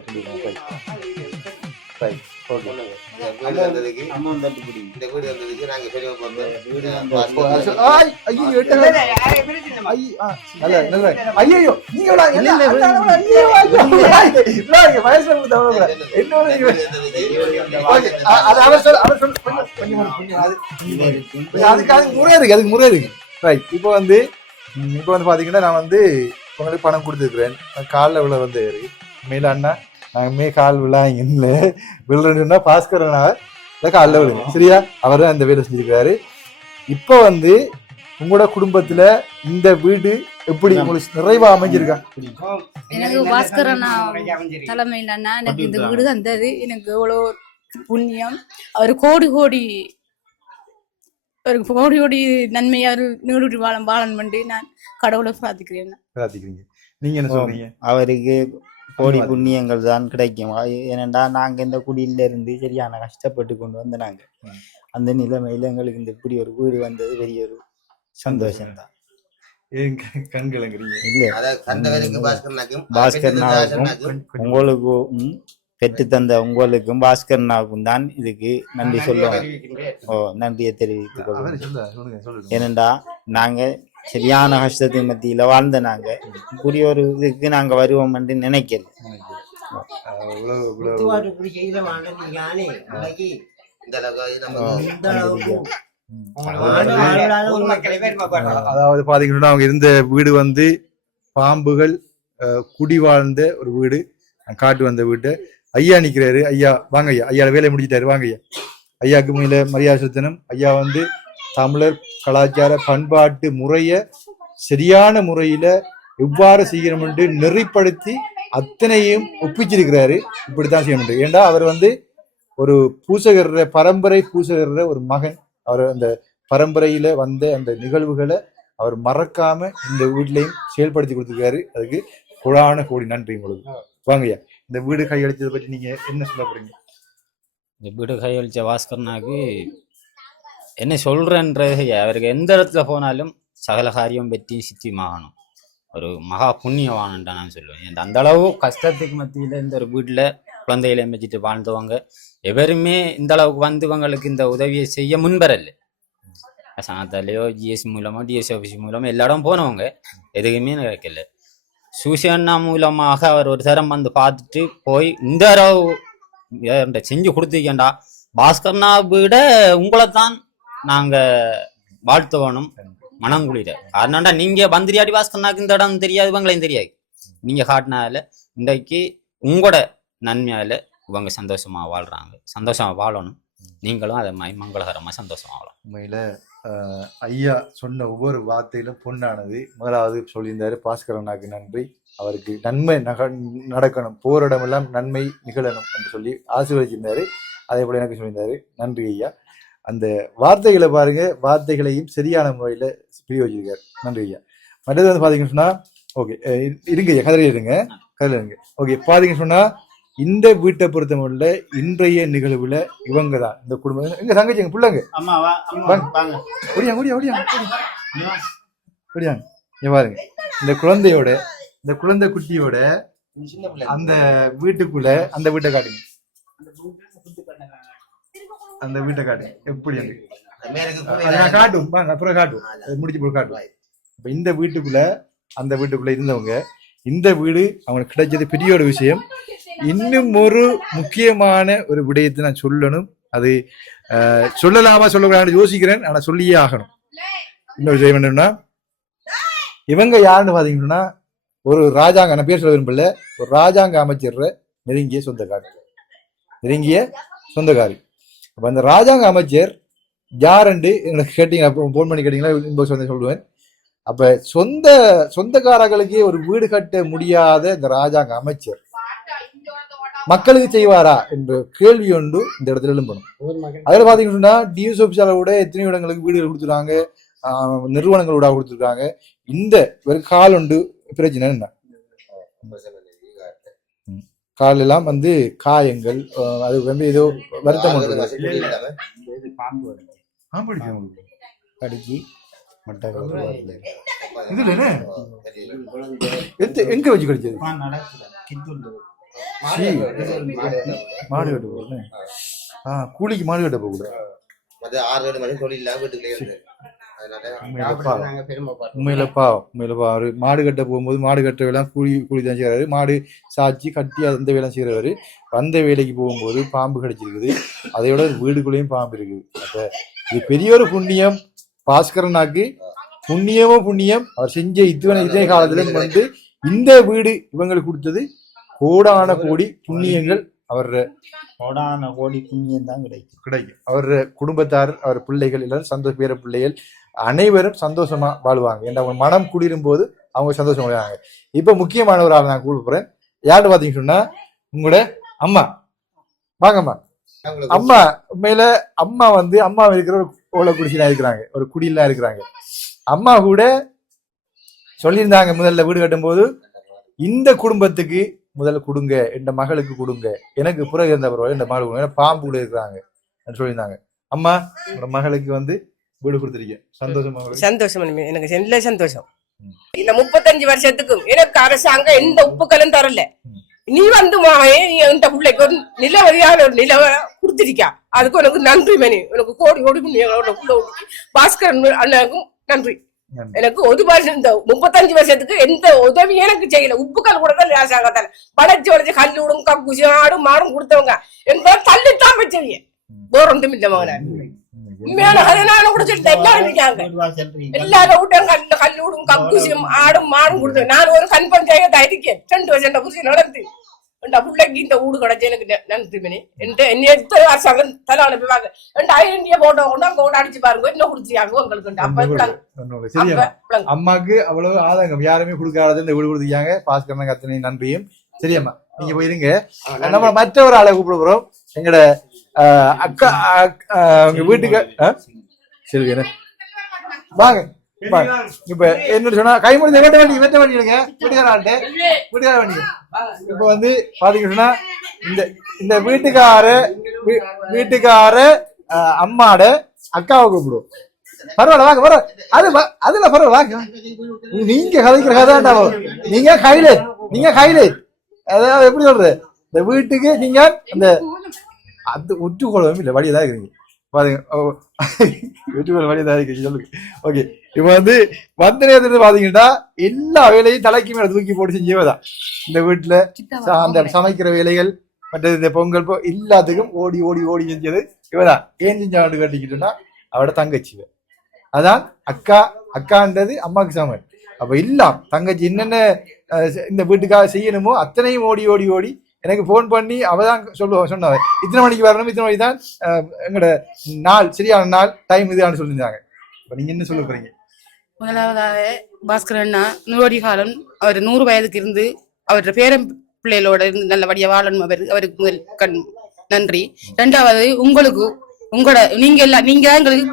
Right okay. இந்த வீடு வந்ததுக்கு அமௌண்ட் தட்டுப்படி இந்த வீடு வந்ததுக்கு நாங்க பெரிய வீடு ஐயோ ஐயோ நீங்க வயசுல அதுக்கு முறை இருக்கு. ரைட். இப்போ வந்து பாத்தீங்கன்னா நான் வந்து உங்களுக்கு பணம் கொடுத்துருக்கிறேன். காலில் விழ வந்து மேல அண்ணா நாங்க கால் விழாங்க விழுறா பாஸ்கரனா காலில் விழுங்க. சரியா? அவரும் அந்த வேலை செஞ்சிருக்காரு. இப்ப வந்து உங்களோட குடும்பத்துல இந்த வீடு எப்படி உங்களுக்கு நிறைவா அமைஞ்சிருக்கா? எனக்கு பாஸ்கரண்ணா தலைமையில எனக்கு இந்த வீடு தந்தது எனக்கு எவ்வளோ புண்ணியம். அவர் கோடி கோடி நன்மையாரு நீடுடி வாழன் பண்ணி நான் கடவுளை பிரார்த்திக்கிறீங்க. நீங்க என்ன சொல்றீங்க? அவருக்கு கோடி புண்ணியங்கள் தான் கிடைக்கும். ஏனென்றா நாங்க இந்த குடியில இருந்து சரியான கஷ்டப்பட்டு கொண்டு வந்த நாங்க அந்த நிலைமையில எங்களுக்கு இந்த இப்படி ஒரு வீடு வந்தது பெரிய ஒரு சந்தோஷம் தான். கண்கிழங்குறீங்க இல்ல பாஸ்கர்னாவுக்கும் உங்களுக்கும் பெற்று தந்த உங்களுக்கும் பாஸ்கர்னாவுக்கும் தான் இதுக்கு நன்றி சொல்லுவோம். நன்றியை தெரிவித்துக் கொள்வோம். ஏனென்றா நாங்க சரியான கஷ்டத்தின் மத்தியில வாழ்ந்த நாங்க இப்படி ஒரு இதுக்கு நாங்க வருவோம் என்று நினைக்கல. அதாவது பாத்தீங்கன்னா அவங்க இருந்த வீடு வந்து பாம்புகள் குடி வாழ்ந்த ஒரு வீடு. காட்டு வந்த வீட்டு ஐயா நிக்கிறாரு. ஐயா வாங்க ஐயா. ஐயா வேலையை முடிச்சிட்டாரு. வாங்க ஐயா. ஐயாவுக்கு மேல மரியாதை செலுத்தணும். ஐயா வந்து தமிழர் கலாச்சார பண்பாட்டு முறைய சரியான முறையில எவ்வாறு செய்யணும் என்று நெறிப்படுத்தி அத்தனையும் ஒப்பிச்சிருக்கிறாரு. இப்படித்தான் செய்யணும். ஏண்டா அவர் வந்து ஒரு பூசகர பரம்பரை பூசகர ஒரு மகன். அவர் அந்த பரம்பரையில வந்த அந்த நிகழ்வுகளை அவர் மறக்காம இந்த வீட்லையும் செயல்படுத்தி கொடுத்துருக்காரு. அதுக்கு கோடி நன்றி உங்களுக்கு. வாங்கய்யா. இந்த வீடு கையளிச்சதை பற்றி நீங்க என்ன சொல்ல போறீங்க? இந்த வீடு கையளிச்ச பாஸ்கரனாக்கு என்ன சொல்றேன்றது, அவருக்கு எந்த இடத்துல போனாலும் சகல காரியம் பற்றி சித்தியமாகணும். ஒரு மகா புண்ணியவானன்ட்டு நான் சொல்லுவேன். அந்த அளவு கஷ்டத்துக்கு மத்தியில் இந்த ஒரு வீட்டில் குழந்தைகளை வச்சுட்டு வாழ்ந்தவங்க எவருமே இந்த அளவுக்கு வந்து இவங்களுக்கு இந்த உதவியை செய்ய முன்வரல. சனத்தாலேயோ ஜிஎஸ்சி மூலமோ டிஎஸ்சி ஆஃபீஸ் மூலமோ எல்லா இடம் போனவங்க எதுவுமே கிடைக்கல. சூசியண்ணா மூலமாக அவர் ஒரு தரம் வந்து பார்த்துட்டு போய் இந்த அளவு செஞ்சு கொடுத்துருக்கேன்டா பாஸ்கர்னா விட உங்களை தான் நாங்க வாழ்த்துவணும் மனங்குளிர. காரணம்டா நீங்க வந்திரியாடி பாஸ்கர்னாக்கு இந்த இடம் தெரியாது, இவங்களையும் தெரியாது. நீங்க காட்டினால இன்றைக்கு உங்களோட நன்மையால இவங்க சந்தோஷமா வாழ்றாங்க. சந்தோஷமா வாழணும். நீங்களும் அதை மாதிரி மங்களகரமா சந்தோஷமா வாழணும். உண்மையில ஐயா சொன்ன ஒவ்வொரு வார்த்தையிலும் பொண்ணானது. முதலாவது சொல்லியிருந்தாரு பாஸ்கரனாக்கு நன்றி, அவருக்கு நன்மை நடக்கணும், போரிடமெல்லாம் நன்மை நிகழணும் என்று சொல்லி ஆசீர்வதிச்சிருந்தாரு. அதே போல எனக்கு சொல்லியிருந்தாரு. நன்றி ஐயா. அந்த வார்த்தைகளை பாருங்க, வார்த்தைகளையும் சரியான முறையில பிரயோகிச்சிருக்காரு. நன்றி ஐயா. மற்றது வந்து பாத்தீங்கன்னு சொன்னா ஓகே இருங்க ஐயா, கதையில இருங்க. ஓகே பாத்தீங்கன்னு சொன்னா இந்த வீட்டை பொறுத்தவரையில இன்றைய நிகழ்வுல இவங்க தான் இந்த குடும்பம். எங்க தங்கச்சி எங்க பிள்ளைங்க பாருங்க. இந்த குழந்தையோட இந்த குழந்தை குட்டியோட அந்த வீட்டுக்குள்ள அந்த வீட்டை காட்டுங்க. அந்த வீட்டை காட்டுங்க எப்படி காட்டும். அப்புறம் காட்டும், முடிச்சு போய் காட்டும். இப்ப இந்த வீட்டுக்குள்ள அந்த வீட்டுக்குள்ள இருந்தவங்க இந்த வீடு அவங்களுக்கு கிடைச்சது பெரிய ஒரு விஷயம். இன்னும் ஒரு முக்கியமான ஒரு விடயத்தை நான் சொல்லணும். அது சொல்லலாமா சொல்லக்கூடாது யோசிக்கிறேன், ஆனா சொல்லியே ஆகணும். இன்னொரு விஷயம் என்னன்னா, இவங்க யாருன்னு பாத்தீங்கன்னா ஒரு ராஜாங்க, நான் பேர் சொல்ல விரும்பல, ஒரு ராஜாங்க அமைச்சர் நெருங்கிய சொந்தக்காரி. அப்ப அந்த ராஜாங்க அமைச்சர் யாருன்னு எனக்கு கேட்டீங்க, போன் பண்ணி கேட்டீங்களா இன்பாக்ஸ் வந்து சொல்லுவேன். அப்ப சொந்தக்காரர்களுக்கே ஒரு வீடு கட்ட முடியாத இந்த ராஜாங்க அமைச்சர் மக்களுக்கு செய்வாரா என்ற கேள்வி ஒன்று இந்த இடத்துல எழும்பணும். அதுல பாத்தீங்கன்னா டிஎஸ் ஆபீஸால கூட எத்தனையோ இடங்களுக்கு வீடுகள் கொடுத்துருக்காங்க, நிறுவனங்களோட கொடுத்துருக்காங்க. இந்த ஒரு கால் உண்டு பிரச்சனை என்ன, கால் எல்லாம் வந்து காயங்கள், அது வந்து ஏதோ வருத்தம் பாம்பு கடிச்சு பாம்பு அடிச்சா உங்களுக்கு கடிச்சு முட்டை கடிச்சு இதுல என்ன எங்க வச்சு கடிச்சது சீ, மாடு கட்ட போகுது கூலிக்கு மாடு கட்ட போகக்கூடாது அது 6 மணி தொழில் இல்லாம வீட்டுக்குள்ளே இருந்து உண்மையில பாவம் அவரு மாடு கட்ட போகும்போது மாடு கட்ட வேலை கூலி தான் செய்யறாரு. மாடு சாச்சி கட்டி அந்த வேலை செய்யறவரு அந்த வேலைக்கு போகும்போது பாம்பு கடிச்சிருக்குது. அதையோட வீடுக்குள்ளேயும் பாம்பு இருக்குது. அப்ப இது பெரிய ஒரு புண்ணியம் பாஸ்கரனாக்கு. புண்ணியம் அவர் செஞ்ச இதே காலத்துல வந்து இந்த வீடு இவங்களுக்கு கொடுத்தது கோடான கோடி புண்ணியங்கள். அவர் கோடான கோடி புண்ணியம் தான் கிடைக்கும். அவர் குடும்பத்தார் அவர் பிள்ளைகள் எல்லாரும் சந்தோஷ பேர பிள்ளைகள் அனைவரும் சந்தோஷமா வாழ்வாங்க. ஏன்னா அவங்க மனம் குளிரும் போது அவங்க சந்தோஷம் அடைவாங்க. இப்ப முக்கியமான ஒரு ஆள் நான் கூப்பிடுறேன். யாருன்னு பாத்தீங்கன்னு சொன்னா உங்களோட அம்மா. வாங்கம்மா. அம்மா உண்மையில அம்மா வந்து அம்மா இருக்கிற ஒரு ஓலை குடிசையில இருக்கிறாங்க, ஒரு குடியில இருக்கிறாங்க. அம்மா கூட சொல்லியிருந்தாங்க முதல்ல வீடு கட்டும் போது இந்த குடும்பத்துக்கு முதல்ல கொடுங்க, என் மகளுக்கு கொடுங்க, எனக்கு பிறகு இருந்த பரவாயில்ல இந்த மகள் கொடுங்க, பாம்பு கூட இருக்கிறாங்க சொல்லியிருந்தாங்க. அம்மா உங்களோட மகளுக்கு வந்து வீடு கொடுத்துருக்கேன். சந்தோஷம், எனக்கு நல்ல சந்தோஷம். இந்த 35 வருஷத்துக்கும் எனக்கு அரசாங்கம் எந்த உப்புக்களும் தரல. நீ வந்து இந்த பிள்ளைக்கு ஒரு நிலவரியான ஒரு நிலவ கொடுத்திருக்கா, அதுக்கு உனக்கு நன்றி மணி. உனக்கு கோடி கோடி பாஸ்கரன் அண்ணனுக்கும் நன்றி. எனக்கு ஒரு வருஷம் இந்த 35 வருஷத்துக்கு எந்த உதவியும் எனக்கு செய்யல. உப்புக்கள் கூட தான் அரசாங்கத்தால படைச்சு கல்லூடும் கக்குசி ஆடும் மாடும் கொடுத்தவங்க எங்க தள்ளித்தான் வச்சவங்க. வேற ஒன்றும் இல்ல மகன. உண்மையான கல்யாணம் குடிச்சிட்டு எல்லாரும் இருக்காங்க. எல்லாரும் விட்டு கல்லூடும் கக்குசியும் ஆடும் மாடும் கொடுத்தேன். நான் ஒரு கண் பஞ்சாயத்தா இருக்கேன். 2 வருஷம் குசி நடந்து பிள்ளைக்கு இந்த வீடு கிடைச்சு எனக்கு நன்றி மணி. என்ன எத்தனை அரசாங்கம் தலை அனுப்பிவாங்க. 2000 போட்டோ கொண்டு அங்க கொண்டு அடிச்சு பாருங்க, இன்னும் குடிச்சியாங்க உங்களுக்கு. அம்மாக்கு அவ்வளவு ஆதங்கம், யாருமே கொடுக்காத இந்த வீடு கொடுத்துருக்காங்க. பாஸ்கரனுக்கு அத்தனை நன்றியும். சரியம்மா, நீங்க போயிருங்க. நம்ம மற்ற ஒரு ஆளை கூப்பிட போறோம். எங்கட அக்கா உங்க வீட்டுக்கு சரி வாங்க. இப்ப என்ன சொன்னா கை முடிஞ்ச வெட்ட வேண்டிடுங்க வீட்டுக்கார வேண்டிய. இப்ப வந்து பாத்தீங்கன்னா இந்த வீட்டுக்கார அம்மாட அக்காவை கூப்பிடுவோம். பரவாயில்ல வாங்க வர அதுல பரவாயில்ல வாங்க. நீங்க கதைக்கிற கதாண்டா, நீங்க கையில அதாவது எப்படி சொல்றது, இந்த வீட்டுக்கு நீங்க அந்த அது ஒற்றுக்கொள்ளவும் இல்லை வழியதான் இருக்கிறீங்க பாருங்க. ஒற்றுக்கொள்ள வழியதான் இருக்கிறீங்க சொல்லுங்க. ஓகே, இப்ப வந்து வந்த நேரத்துல பாத்தீங்கன்னா எல்லா வேலையும் தலைக்கு மேல தூக்கி போட்டு செஞ்சவேதான். இந்த வீட்டுல அந்த சமைக்கிற வேலைகள் மற்றது இந்த பொங்கல் எல்லாத்துக்கும் ஓடி ஓடி ஓடி செஞ்சது இவதான். ஏன் செஞ்சாண்டு கட்டிக்கிட்டோம்னா அவட தங்கச்சிவ அதான் அக்கான்றது அம்மாவுக்கு சமன். அப்ப இல்லாம் தங்கச்சி என்னென்ன இந்த வீட்டுக்காக செய்யணுமோ அத்தனையும் ஓடி ஓடி ஓடி எனக்கு போன் பண்ணி அவதான் சொன்னாவ இத்தனை மணிக்கு வரணும், இத்தனை மணிக்கு தான் எங்களோட நாள் சரியான நாள் டைம் இதுன்னு சொல்லியிருந்தாங்க. இப்ப நீங்க என்ன சொல்ல போறீங்க? முதலாவதாக பாஸ்கரண்ணா 100 காலம் அவர் 100 வயதுக்கு இருந்து அவருடைய பேரம் பிள்ளைகளோட இருந்து நல்லபடியா வாழணும். அவருக்கு முதல் நன்றி. 2வது நீங்க தான் எங்களுக்கு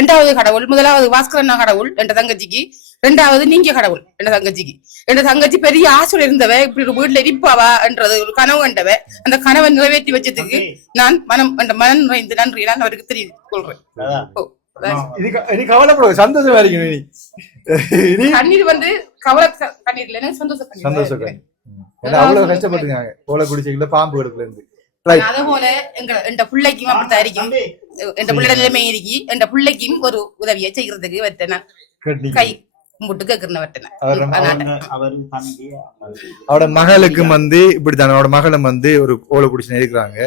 2வது கடவுள். முதலாவது பாஸ்கரண்ணா கடவுள் என்ற தங்கச்சிக்கு, 2வது நீங்க கடவுள் என்ற தங்கச்சிக்கு. என்ற தங்கச்சி பெரிய ஆசை இருந்தவ, இப்படி ஒரு வீட்டுல இருப்பாவா என்றது ஒரு கனவு கண்டவ. அந்த கனவை நிறைவேற்றி வச்சதுக்கு நான் மனம் நிறைந்த நன்றி நான் அவருக்கு தெரிவித்துக் கொள்றேன். கவலைப்பட சந்தோஷமா இருக்கு. கண்ணீர் வந்து கவலை கண்ணீர் இல்ல, சந்தோஷம். அவ்வளவு கஷ்டப்பட்டுருக்காங்க ஓலை குடிசைக்குள்ள பாம்பு எடுப்புல இருந்து. அதே போல எங்க பிள்ளைக்கும் அப்படித்தான் இருக்கும். என் பிள்ளைட நிலைமை இருக்கி என் பிள்ளைக்கும் ஒரு உதவியை செய்யறதுக்கு வெட்டன கை கும்பிட்டு கேக்குறேன் வெட்டன. அவட மகளுக்கு வந்து இப்படித்தான். அவட மகளும் வந்து ஒரு ஓலை குடிசை இருக்கிறாங்க.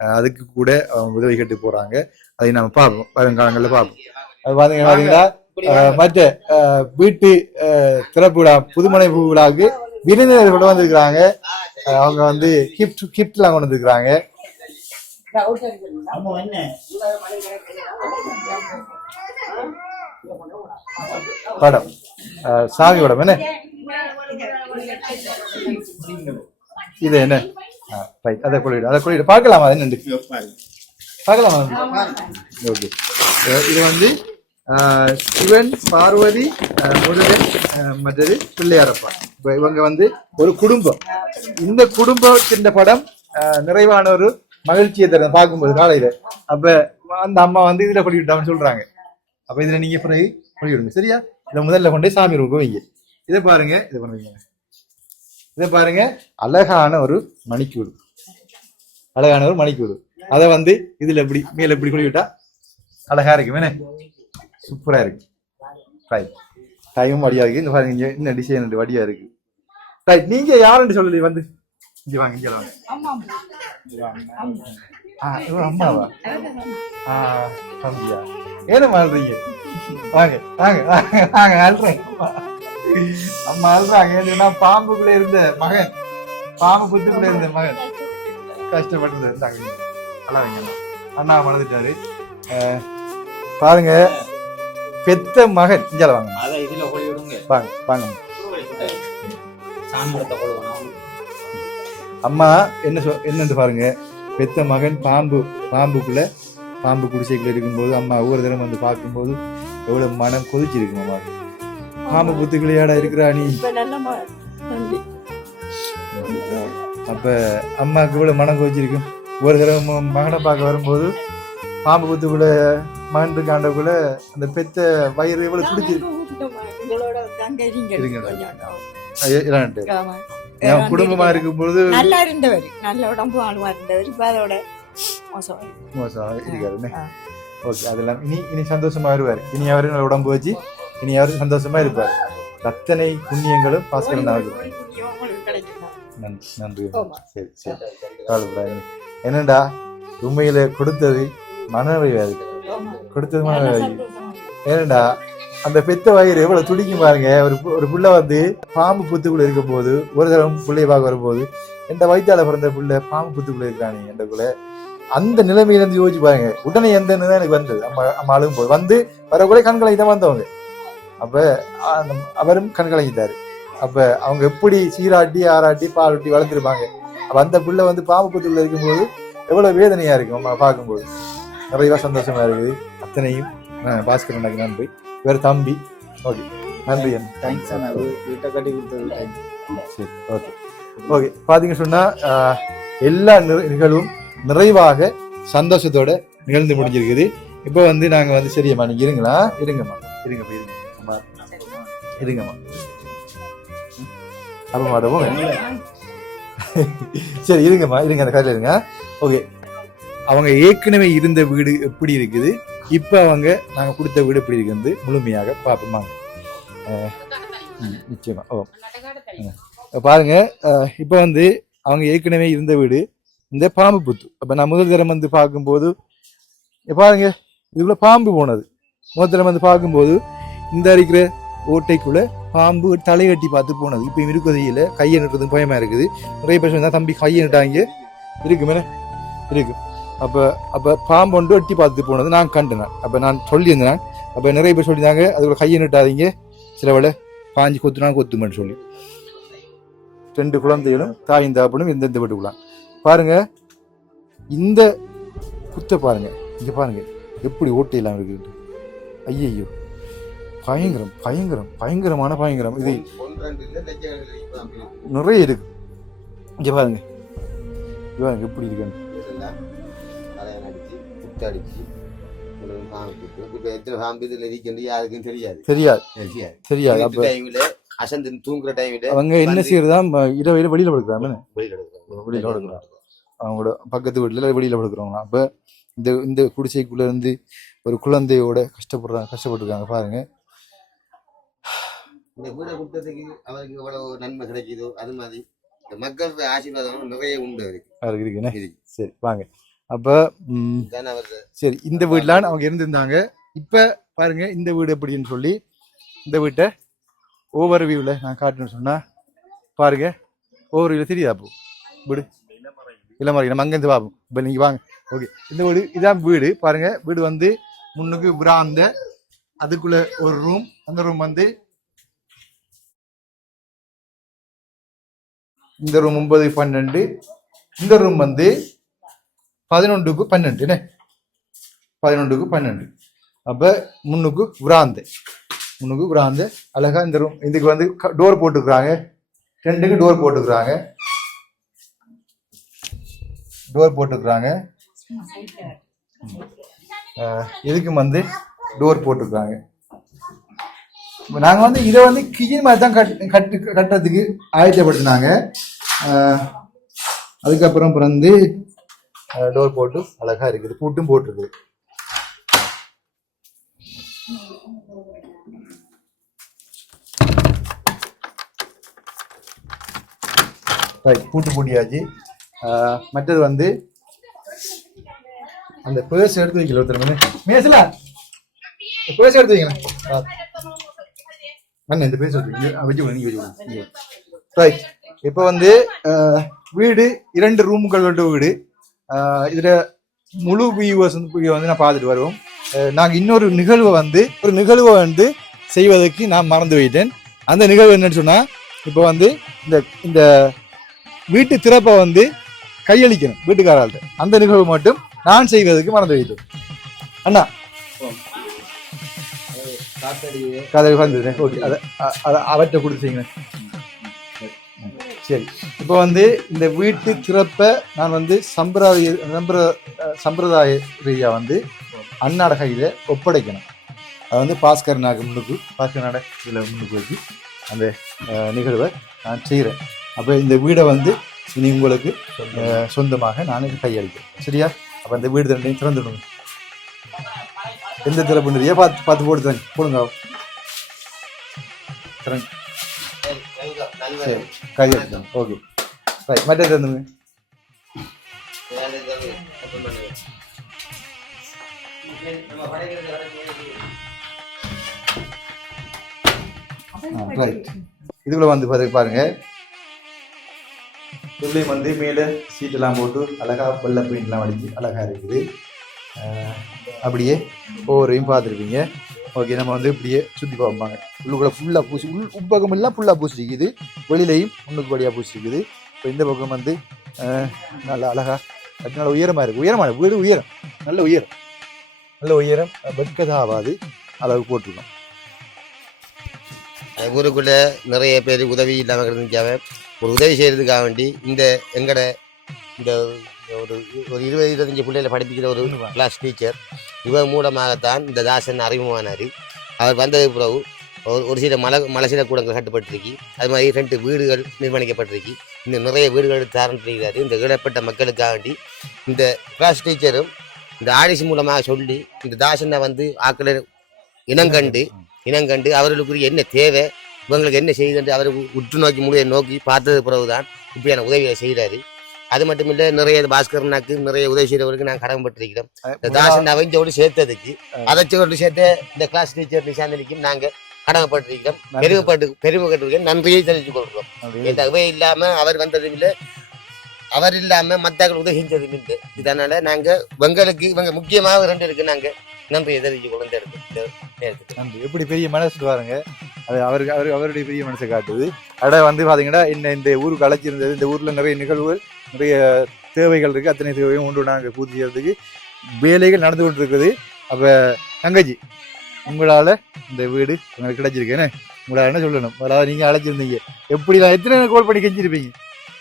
அதுக்கு கூட அவங்க உதவி கேட்டு போறாங்க. அதை நம்ம பார்ப்போம், வருங்காலங்கள்ல பார்ப்போம். அது பாத்தீங்கன்னா மற்ற வீட்டு திறப்பு விழா புதுமனை விழாவுக்கு விருந்தினர் கொண்டு வந்திருக்கிறாங்க. அவங்க வந்து கிஃப்ட் எல்லாம் கொண்டு வந்திருக்கிறாங்க. படம் சாமி படம் என்ன இது என்ன அதை கொள்ளிடு பார்க்கலாமா? என்னண்டு பார்க்கலாமா? ஓகே, இது வந்து சிவன் பார்வதி முருகன் மற்றது பிள்ளையாரப்பா. இவங்க வந்து ஒரு குடும்பம். இந்த குடும்பத்தின் படம் நிறைவான ஒரு மகிழ்ச்சியை தரும் பார்க்கும்போது காலையில. அப்ப அந்த அம்மா வந்து இதுல கொடி விட்டான்னு சொல்றாங்க. அப்ப இதுல நீங்க பிறகு கொடி விடுங்க சரியா. இதை முதல்ல கொண்டே சாமி ரூமுக்கு வைங்க. இதை பாருங்க, இதை பண்ணுவீங்க. இதை பாருங்க, அழகான ஒரு மணிக்கூடு, அழகான ஒரு மணிக்கூடு. அதை வந்து இதுல எப்படி மேல எப்படி கொடி விட்டா அழகா இருக்கு, வேணே சூப்பரா இருக்கு. டைமும் வடியா இருக்கு. இந்த பாருங்க இன்னும் டிசைன் வடியா இருக்கு. ரைட், நீங்க யாருன்னு சொல்லி வந்து இங்க வாங்க, இங்க வாங்க. அம்மாவா? தம்பியா? ஏன வாழ்றீங்க? வாங்க வாங்க வாங்க அல்றேன். அம்மா அல்றாங்க. ஏன்னா பாம்புக்குள்ள இருந்த மகன், பாம்பு புத்துக்குள்ள இருந்த மகன் கஷ்டப்பட்டு இருந்தாங்க. அண்ணா மறந்துட்டாரு. பாருங்க, பெத்த மகன். இஞ்சால வாங்க வாங்க வாங்க. அம்மா என்னன்னு பாருங்க, பெத்த மகன் பாம்புக்குள்ள பாம்பு குடிசைக்குள்ள இருக்கும்போது அம்மா ஒவ்வொரு தடவை வந்து பார்க்கும்போது எவ்வளவு மனம் கொதிச்சிருக்கு. அம்மா பாம்பு புத்துக்குள்ளையாடா இருக்கிறா நீ. அப்ப அம்மாவுக்கு இவ்வளவு மனம் கொதிச்சிருக்கும். ஒரு தடவை மகனை பார்க்க வரும்போது பாம்பு புத்துக்குள்ள மகன் இருக்காண்டக்குள்ள அந்த பெத்த வயிறு எவ்வளவு துடிச்சிருக்கு. குடும்பமா இருக்கும் பொழுது நல்லா இருந்தவர், நல்ல உடம்பு ஆளுமா இருந்தவர். இப்ப அதோட மோசம் இருக்காருன்னு. ஓகே, அதெல்லாம் இனி சந்தோஷமா வருவார். இனி அவரு நல்ல உடம்பு வச்சு இனி அவரு சந்தோஷமா இருப்பார். அத்தனை புண்ணியங்களும் பாஸ்கரன் ஆகும். நன்றி நன்றி. சரி சரி, கவலைப்படாது. என்னடா உண்மையில கொடுத்தது மனநிறைவாது, கொடுத்தது மனநிறைவாது. ஏனண்டா அந்த பெத்த வயிறு எவ்வளவு துடிக்கும் பாருங்க. ஒரு புள்ள வந்து பாம்பு புத்துக்குள்ள இருக்கும் போது, ஒரு தடவை பிள்ளைய பார்க்க வரும்போது, எந்த வயிற்றால பிறந்த புள்ள பாம்பு புத்துக்குள்ள இருக்கானே என்றக்குள்ள அந்த நிலைமையில இருந்து யோசிச்சு பாருங்க. உடனே எந்த எனக்கு வந்தது. அம்மா அழுகும் போது வந்து வரக்கூட கண்கலங்கி தான் வந்தவங்க. அப்ப அவரும் கண்கலங்கிட்டாரு. அப்ப அவங்க எப்படி சீராட்டி ஆராட்டி பாலூட்டி வளர்த்துருப்பாங்க. அப்ப அந்த புள்ள வந்து பாம்பு புத்துக்குள்ள இருக்கும்போது எவ்வளவு வேதனையா இருக்கும் அம்மா பார்க்கும்போது. நிறைய சந்தோஷமா இருக்குது. அத்தனையும் பாஸ்கர் எனக்கு நன்றி. வேற தம்பி. ஓகே, நன்றி. தேங்க்ஸ் அண்ணா, வீட்டை கட்டி கொடுத்தது. சரி, ஓகே ஓகே. பாத்தீங்க சொன்னா எல்லா நிகழ்வும் நிறைவாக சந்தோஷத்தோட நிகழ்ந்து முடிஞ்சிருக்குது. இப்போ வந்து நாங்க வந்து சரியம்மா நீங்க இருங்களா, இருங்கம்மா இருங்கம்மா இருங்கம்மா அப்ப மாட்டோம். சரி இருங்கம்மா இருங்க, அந்த கதையில இருங்க. ஓகே, அவங்க ஏற்கனவே இருந்த வீடு எப்படி இருக்குது, இப்ப அவங்க நாங்க கொடுத்த வீடு எப்படி இருக்குது முழுமையாக பார்ப்போமாங்க. நிச்சயமா. ஓ பாருங்க, இப்ப வந்து அவங்க ஏற்கனவே இருந்த வீடு இந்த பாம்பு புத்து. அப்ப நான் முதல் தரம் வந்து பார்க்கும்போது பாருங்க, இதுக்குள்ள பாம்பு போனது. முதல் தரம் வந்து பார்க்கும்போது இந்த இருக்கிற ஓட்டைக்குள்ள பாம்பு தலையட்டி பார்த்து போனது. இப்ப இருக்குதையில கையை நிட்டுறது பயமா இருக்குது. நிறைய பேர் சொன்னா தம்பி கையை நிட்டாங்க இருக்கு மேல இருக்கு. அப்ப பாம்பு ஒன்று எட்டி பார்த்து போனது நான் கண்டேன். அப்ப நான் சொல்லியிருந்தேன். அப்ப நிறைய பேர் சொல்லியிருந்தாங்க அதுக்குள்ள கையை நிட்டாதீங்க, சில வேளை பாஞ்சு கொத்துனா கொத்துமன்னு சொல்லி. 2 குழந்தைகளும் தாயும் தாப்பனும் எந்தெந்த வீட்டுக்குலாம் பாருங்க. இந்த குத்த பாருங்க, இங்க பாருங்க எப்படி ஓட்டையெல்லாம் இருக்குது. ஐயோ, பயங்கரம் பயங்கரம் பயங்கரமான பயங்கரம். இது நிறைய இருக்கு. இங்க பாருங்க எப்படி இருக்குன்னு. தெரியாது. அவங்க என்ன செய்யறதா, இரவையில வெளியில படுக்கிறாங்க, வெளியில படுக்கிறாங்க. அவங்களோட பக்கத்து வீட்டுல வெளியில படுக்கிறவங்க. அப்ப இந்த குடிசைக்குள்ள இருந்து ஒரு குழந்தையோட கஷ்டப்பட்டுருக்காங்க பாருங்க. இந்த வீடை கொடுத்ததுக்கு அவருக்கு எவ்வளவு நன்மை கிடைக்குதோ அது மாதிரி மக்களுக்கு ஆசீர்வாதம் நிறைய உண்டு இருக்கு. சரி வாங்க. அப்ப சரி, இந்த வீட்டுல அவங்க இருந்திருந்தாங்க. இப்ப பாருங்க இந்த வீடு எப்படின்னு சொல்லி இந்த வீட்டை ஓவர் வியூல நான் காட்டுன்னு சொன்னா பாருங்க. ஓவர் வியூல தெரியுதா அப்போ வீடு இளமறை நம்ம அங்கிருந்து பார்ப்போம். இப்ப நீங்க வாங்க. ஓகே, இந்த வீடு இதான் வீடு பாருங்க. வீடு வந்து முன்னுக்கு விராந்த, அதுக்குள்ள ஒரு ரூம், அந்த ரூம் வந்து இந்த ரூம் 9x12, இந்த ரூம் வந்து 11x12, 11x12. அப்ப முன்னுக்கு விராந்த அழகா இந்த ரூம். இதுக்கு வந்து டோர் போட்டுக்கிறாங்க, 2க்கு டோர் போட்டுக்கிறாங்க. இதுக்கும் வந்து டோர் போட்டிருக்காங்க. நாங்கள் வந்து இதை வந்து கிச்சன் மாதிரி தான் கட்டுறதுக்கு ஆயத்தப்படுத்தினாங்க. அதுக்கப்புறம் வந்து டோர் போட்டு அழகா இருக்குது, பூட்டும் போட்டிருக்குது. பூட்டு பூட்டியாச்சு. மற்றது வந்து அந்த பேர்ஸ் எடுத்து வைக்கல ஒருத்தர் மேசலா பேர்ஸ் எடுத்து வைக்கணும். அண்ணன் இந்த பேர்ஸ் வச்சு ரைட். இப்போ வந்து வீடு 2 ரூம்கள் கொண்ட வீடு. இதுல முழு வியூவர்ஸ் வந்து நான் பார்த்துட்டு வருவோம். நாங்கள் இன்னொரு நிகழ்வை வந்து செய்வதற்கு நான் மறந்து போயிட்டேன். அந்த நிகழ்வு என்னன்னு சொன்னா, இப்போ வந்து இந்த வீட்டு திறப்பை வந்து கையளிக்கணும் வீட்டுக்காரால். அந்த நிகழ்வு மட்டும் நான் செய்வதற்கு மறந்து வைத்தேன். அண்ணா கதை வந்தது. ஓகே, அதை அவற்றை கொடுத்தீங்க. சரி, இப்போ வந்து இந்த வீட்டு திறப்பை நான் வந்து சம்பிரதாய ரீதியா வந்து அண்ணாட கையில ஒப்படைக்கணும். அதை வந்து பாஸ்கர் நாட இதில் முன்னுக்கு வச்சு அந்த நிகழ்வை நான் செய்கிறேன். அப்போ இந்த வீடை வந்து இனி உங்களுக்கு சொந்தமாக நான் கையளிக்கிறேன். சரியா? அப்போ இந்த வீடு ரெண்டையும் திறந்துடுங்க. எந்த திறப்புன்றியா பார்த்து போடுங்க. சரி, கையளிக்கணும். Okay, right. மற்ற திறந்துங்க. ரைட். இதுக்குள்ள வந்து பாருங்க, இதுலேயும் வந்து மேலே சீட்டெல்லாம் போட்டு அழகா வெள்ளை பெயிண்ட்லாம் அடிச்சு அழகா இருக்குது. அப்படியே ஒவ்வொருவையும் பார்த்துருப்பீங்க. ஓகே, நம்ம வந்து இப்படியே சுற்றி பார்ப்பாங்க. உள்ளுக்குள்ள ஃபுல்லாக பூசி, உட்பக்கம் எல்லாம் ஃபுல்லாக பூசிருக்குது, வெளியிலையும் முன்னுக்கு வழியாக பூசிருக்குது. இப்போ இந்த பக்கம் வந்து நல்லா அழகா நல்ல உயரமாக இருக்குது. உயரமான வீடு, உயரம் நல்ல உயரம் வெட்கதாவாது அளவு போட்டிருக்கோம். ஊருக்குள்ள நிறைய பேர் உதவி இல்லாமல் இருந்துச்சாவே ஒரு உதவி செய்யறதுக்காக வேண்டி எங்கட இந்த ஒரு 20-25 பிள்ளைகளை படிப்பிக்கிற ஒரு கிளாஸ் டீச்சர் இவர் மூலமாகத்தான் இந்த தாசன் அறிமுகமானார். அவர் வந்தது பிறகு ஒரு சில மலசில கூடங்கள் கட்டுப்பட்டிருக்கு. அது மாதிரி 2 வீடுகள் நிர்மாணிக்கப்பட்டிருக்கு. இன்னும் நிறைய வீடுகள் தாரண்டிருக்கிறாரு. இந்த ஈழப்பட்ட மக்களுக்காக வேண்டி இந்த கிளாஸ் டீச்சரும் இந்த ஆடிசி மூலமாக சொல்லி இந்த தாசனை வந்து ஆக்களை இனங்கண்டு அவர்களுக்குரிய என்ன தேவை, இவங்களுக்கு என்ன செய்யுது அவர் உற்று நோக்கி பார்த்தது பிறகுதான் இப்படியான உதவியை செய்கிறாரு. அது மட்டும் இல்லை, நிறைய பாஸ்கரனாக்கு நிறைய உதவி செய்கிறவருக்கு நாங்கள் கடமைப்பட்டிருக்கிறோம். இந்த தாசன் அவஞ்சோடு சேர்த்ததுக்கு அதைச்சோடு சேர்த்த இந்த கிளாஸ் டீச்சர் நிஷாந்தனிக்கும் நாங்கள் கடமைப்பட்டிருக்கிறோம். பெருமைப்பட்டிருக்கோம், நன்றியை தெரிவித்துக் கொள்கிறோம். இந்த உதவி இல்லாமல் அவர் வந்ததும் இல்லை, அவர் இல்லாமல் மற்றவர்கள் உதவி செஞ்சதும் இல்லை. இதனால நாங்கள் இவங்க முக்கியமாக 2 இருக்கு, நாங்கள் நன்றியை தெரிவித்துக் கொள்ளும். நன்றி. எப்படி பெரிய மனசு பாருங்க, அது அவருடைய பெரிய மனசை காட்டுது. அட வந்து பாத்தீங்கன்னா இந்த ஊருக்கு அழைச்சிருந்தது. இந்த ஊர்ல நிறைய நிகழ்வுகள், நிறைய தேவைகள் இருக்கு. அத்தனை தேவையும் ஒன்று நாங்கள் பூர்த்தி செய்யறதுக்கு வேலைகள் நடந்து கொண்டு இருக்குது. அப்ப தங்கச்சி, உங்களால இந்த வீடு உங்களுக்கு கிடைச்சிருக்கேன்னு உங்களால என்ன சொல்லணும்? அதாவது நீங்க அழைச்சிருந்தீங்க, எப்படி எத்தனை கோல் பண்ணி கெஞ்சிருப்பீங்க.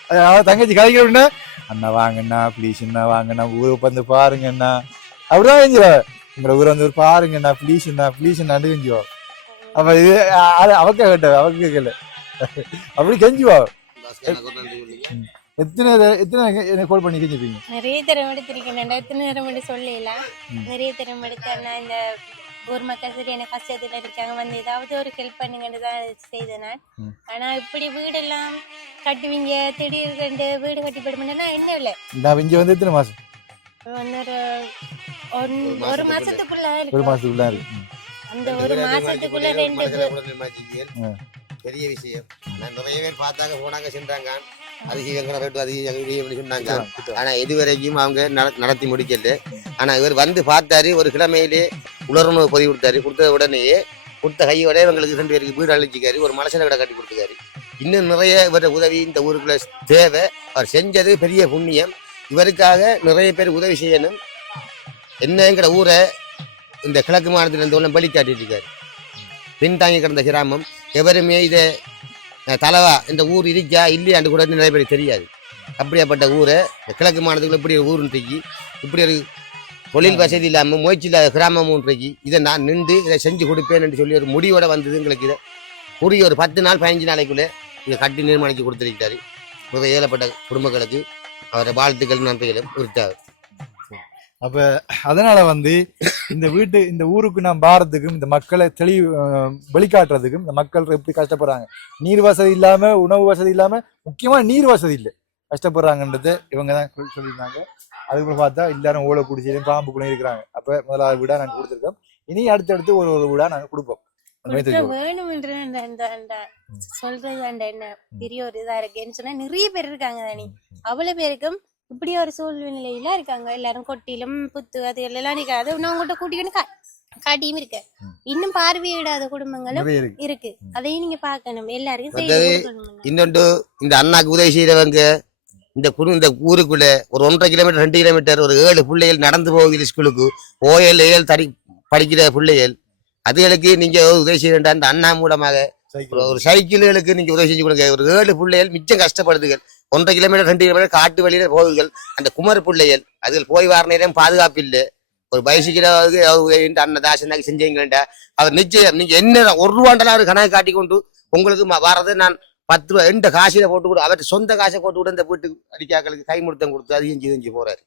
அதாவது தங்கச்சி கதைக்க அப்படின்னா, அண்ணா வாங்கண்ணா ப்ளீஸ், அண்ணா வாங்கண்ணா, ஊரை வந்து பாருங்கண்ணா, அப்படிதான் கெஞ்சிவா. உங்களை ஊரை வந்து பாருங்கண்ணா ப்ளீஸ் அண்ணாண்டு கெஞ்சுவா. அப்ப இது அவக்க கேட்கல, அப்படி கெஞ்சுவா. எத்தனை கோல் பண்ணி கெஞ்சிருப்பீங்க? நிறைய திறம் எடுத்திருக்கேன். எத்தனை நேரம் எடுத்து சொல்லலாம். நிறைய திறம் எடுத்தேன்னா இந்த ஊர் மக்கள் சரி எனக்கு கஷ்டத்துல இருக்காங்க, வந்து ஏதாவது ஒரு ஹெல்ப் பண்ணுங்கன்னு தான் செய்தேன் நான். ஆனா இப்படி வீடெல்லாம் கட்டுவீங்க, திடீர்னு வீடு கட்டி போடுமென்னா என்ன இல்லை. நான் இங்க வந்து எத்தனை மாசம்? ஒரு மாசத்துக்குள்ள இருக்கு. அந்த ஒரு மாசத்துக்குள்ள 2 பெரிய விஷயம். நான் நிறைய பேர் பார்த்தாங்க, போனாங்க, சென்றாங்க, சொன்னாங்க. ஆனா இதுவரைக்கும் அவங்க நடத்தி முடிக்கல. ஆனா இவர் வந்து பார்த்தாரு, ஒரு கிழமையிலே உலர்வு பதிவு கொடுத்த உடனேயே கொடுத்த கையோட இவங்களுக்கு 2 பேருக்கு வீடு அழிச்சிக்காரு, ஒரு மலசல கடை கட்டி கொடுத்துக்காரு. இன்னும் நிறைய இவர உதவி இந்த ஊருக்குள்ள தேவை. அவர் செஞ்சது பெரிய புண்ணியம். இவருக்காக நிறைய பேர் உதவி செய்யணும். என்னங்கிற ஊரை இந்த கிழக்கு மாநிலத்தில் இருந்தவங்க வெளிக்காட்டிட்டு இருக்காரு. பின்தாங்கி கிடந்த கிராமம். எவருமே இதை தலைவா இந்த ஊர் இருக்கா இல்லையாண்டு கூட நிறைய பேருக்கு தெரியாது. அப்படியாப்பட்ட ஊரை கிழக்கு மாநிலத்துக்குள்ள இப்படி ஒரு ஊருன்னு இப்படி ஒரு தொழில் வசதி இல்லாமல் முயற்சி இல்லாத கிராமம் இன்றைக்கு இதை நான் நின்று இதை செஞ்சு கொடுப்பேன் என்று சொல்லி ஒரு முடிவோட வந்தது எங்களுக்கு. இதை கூடிய ஒரு 10 நாள் 15 நாளைக்குள்ளே இதை கட்டி நிர்மாணித்து கொடுத்துருக்காரு. ஒரு ஏழப்பட்ட குடும்பங்களுக்கு அவரை வாழ்த்துக்கள் நன்றிகளும் உரித்தார். அப்ப அதனால இந்த ஊருக்கு நான் பாரத்துக்கும் இந்த மக்களை வெளிக்காட்டுறதுக்கும் இந்த மக்கள் எப்படி கஷ்டப்படுறாங்க, நீர் வசதி இல்லாம உணவு வசதி இல்லாம முக்கியமா நீர் வசதி இல்லை கஷ்டப்படுறாங்கன்றது இவங்க தான் சொல்லியிருந்தாங்க. அதுக்கப்புறம் பார்த்தா எல்லாரும் ஓலை குடிச்சிலும் பாம்புக்குள்ள இருக்கிறாங்க. அப்ப முதலாவது வீடா நாங்க கொடுத்துருக்கோம். இனி அடுத்தடுத்து ஒரு வீடா நாங்க கொடுப்போம். சொல்றது என்ன பெரிய ஒரு இதா இருக்குன்னு சொன்னா நிறைய பேர் இருக்காங்க தானே, அவ்வளவு பேருக்கும் இப்படி ஒரு சூழ்நிலையில இருக்காங்க. எல்லாரும் கொட்டிலும் புத்து அது எல்லாம் இருக்காது. நான் உங்கள்கிட்ட கூட்டிக்கணும் காட்டியும் இருக்க. இன்னும் பார்வையிடாத குடும்பங்களும் இருக்கு. அதையும் நீங்க பாக்கணும். எல்லாருக்கும் இன்னொன்று இந்த அண்ணாக்கு உதவி செய்யறவங்க இந்த ஊருக்குள்ள ஒரு 1.5 கிலோமீட்டர் 2 கிலோமீட்டர் ஒரு 7 பிள்ளைகள் நடந்து போகுது ஸ்கூலுக்கு. OL படிக்கிற பிள்ளைகள் அதுகளுக்கு நீங்க உதவி செய்ய வேண்டாம். இந்த அண்ணா மூலமாக ஒரு சைக்கிள்களுக்கு நீங்க உதவி செஞ்சு கொடுங்க. ஒரு 7 பிள்ளைகள் மிச்சம் கஷ்டப்படுதுகள். 1.5 கிலோமீட்டர் 2 கிலோமீட்டர் காட்டு வழியில போகுதுகள். அந்த குமர் பிள்ளைகள் அதுகள் போய் வர நேரம் பாதுகாப்பு இல்லை. ஒரு பைசிக்கிறவங்க அன்னதாசனாக்கு செஞ்சீங்கள்டா அவர் நிச்சயம் நீங்க என்ன 1 ரூபாண்டெல்லாம் அவர் கணக்கு காட்டி கொண்டு உங்களுக்கு வரது நான் 10 ரூபா எந்த காசில போட்டு கூட அவர் சொந்த காசை போட்டு கூட இந்த வீட்டுக்கு அடிக்காக்களுக்கு கைமுடுத்தம் கொடுத்து அது செஞ்சு போறாரு.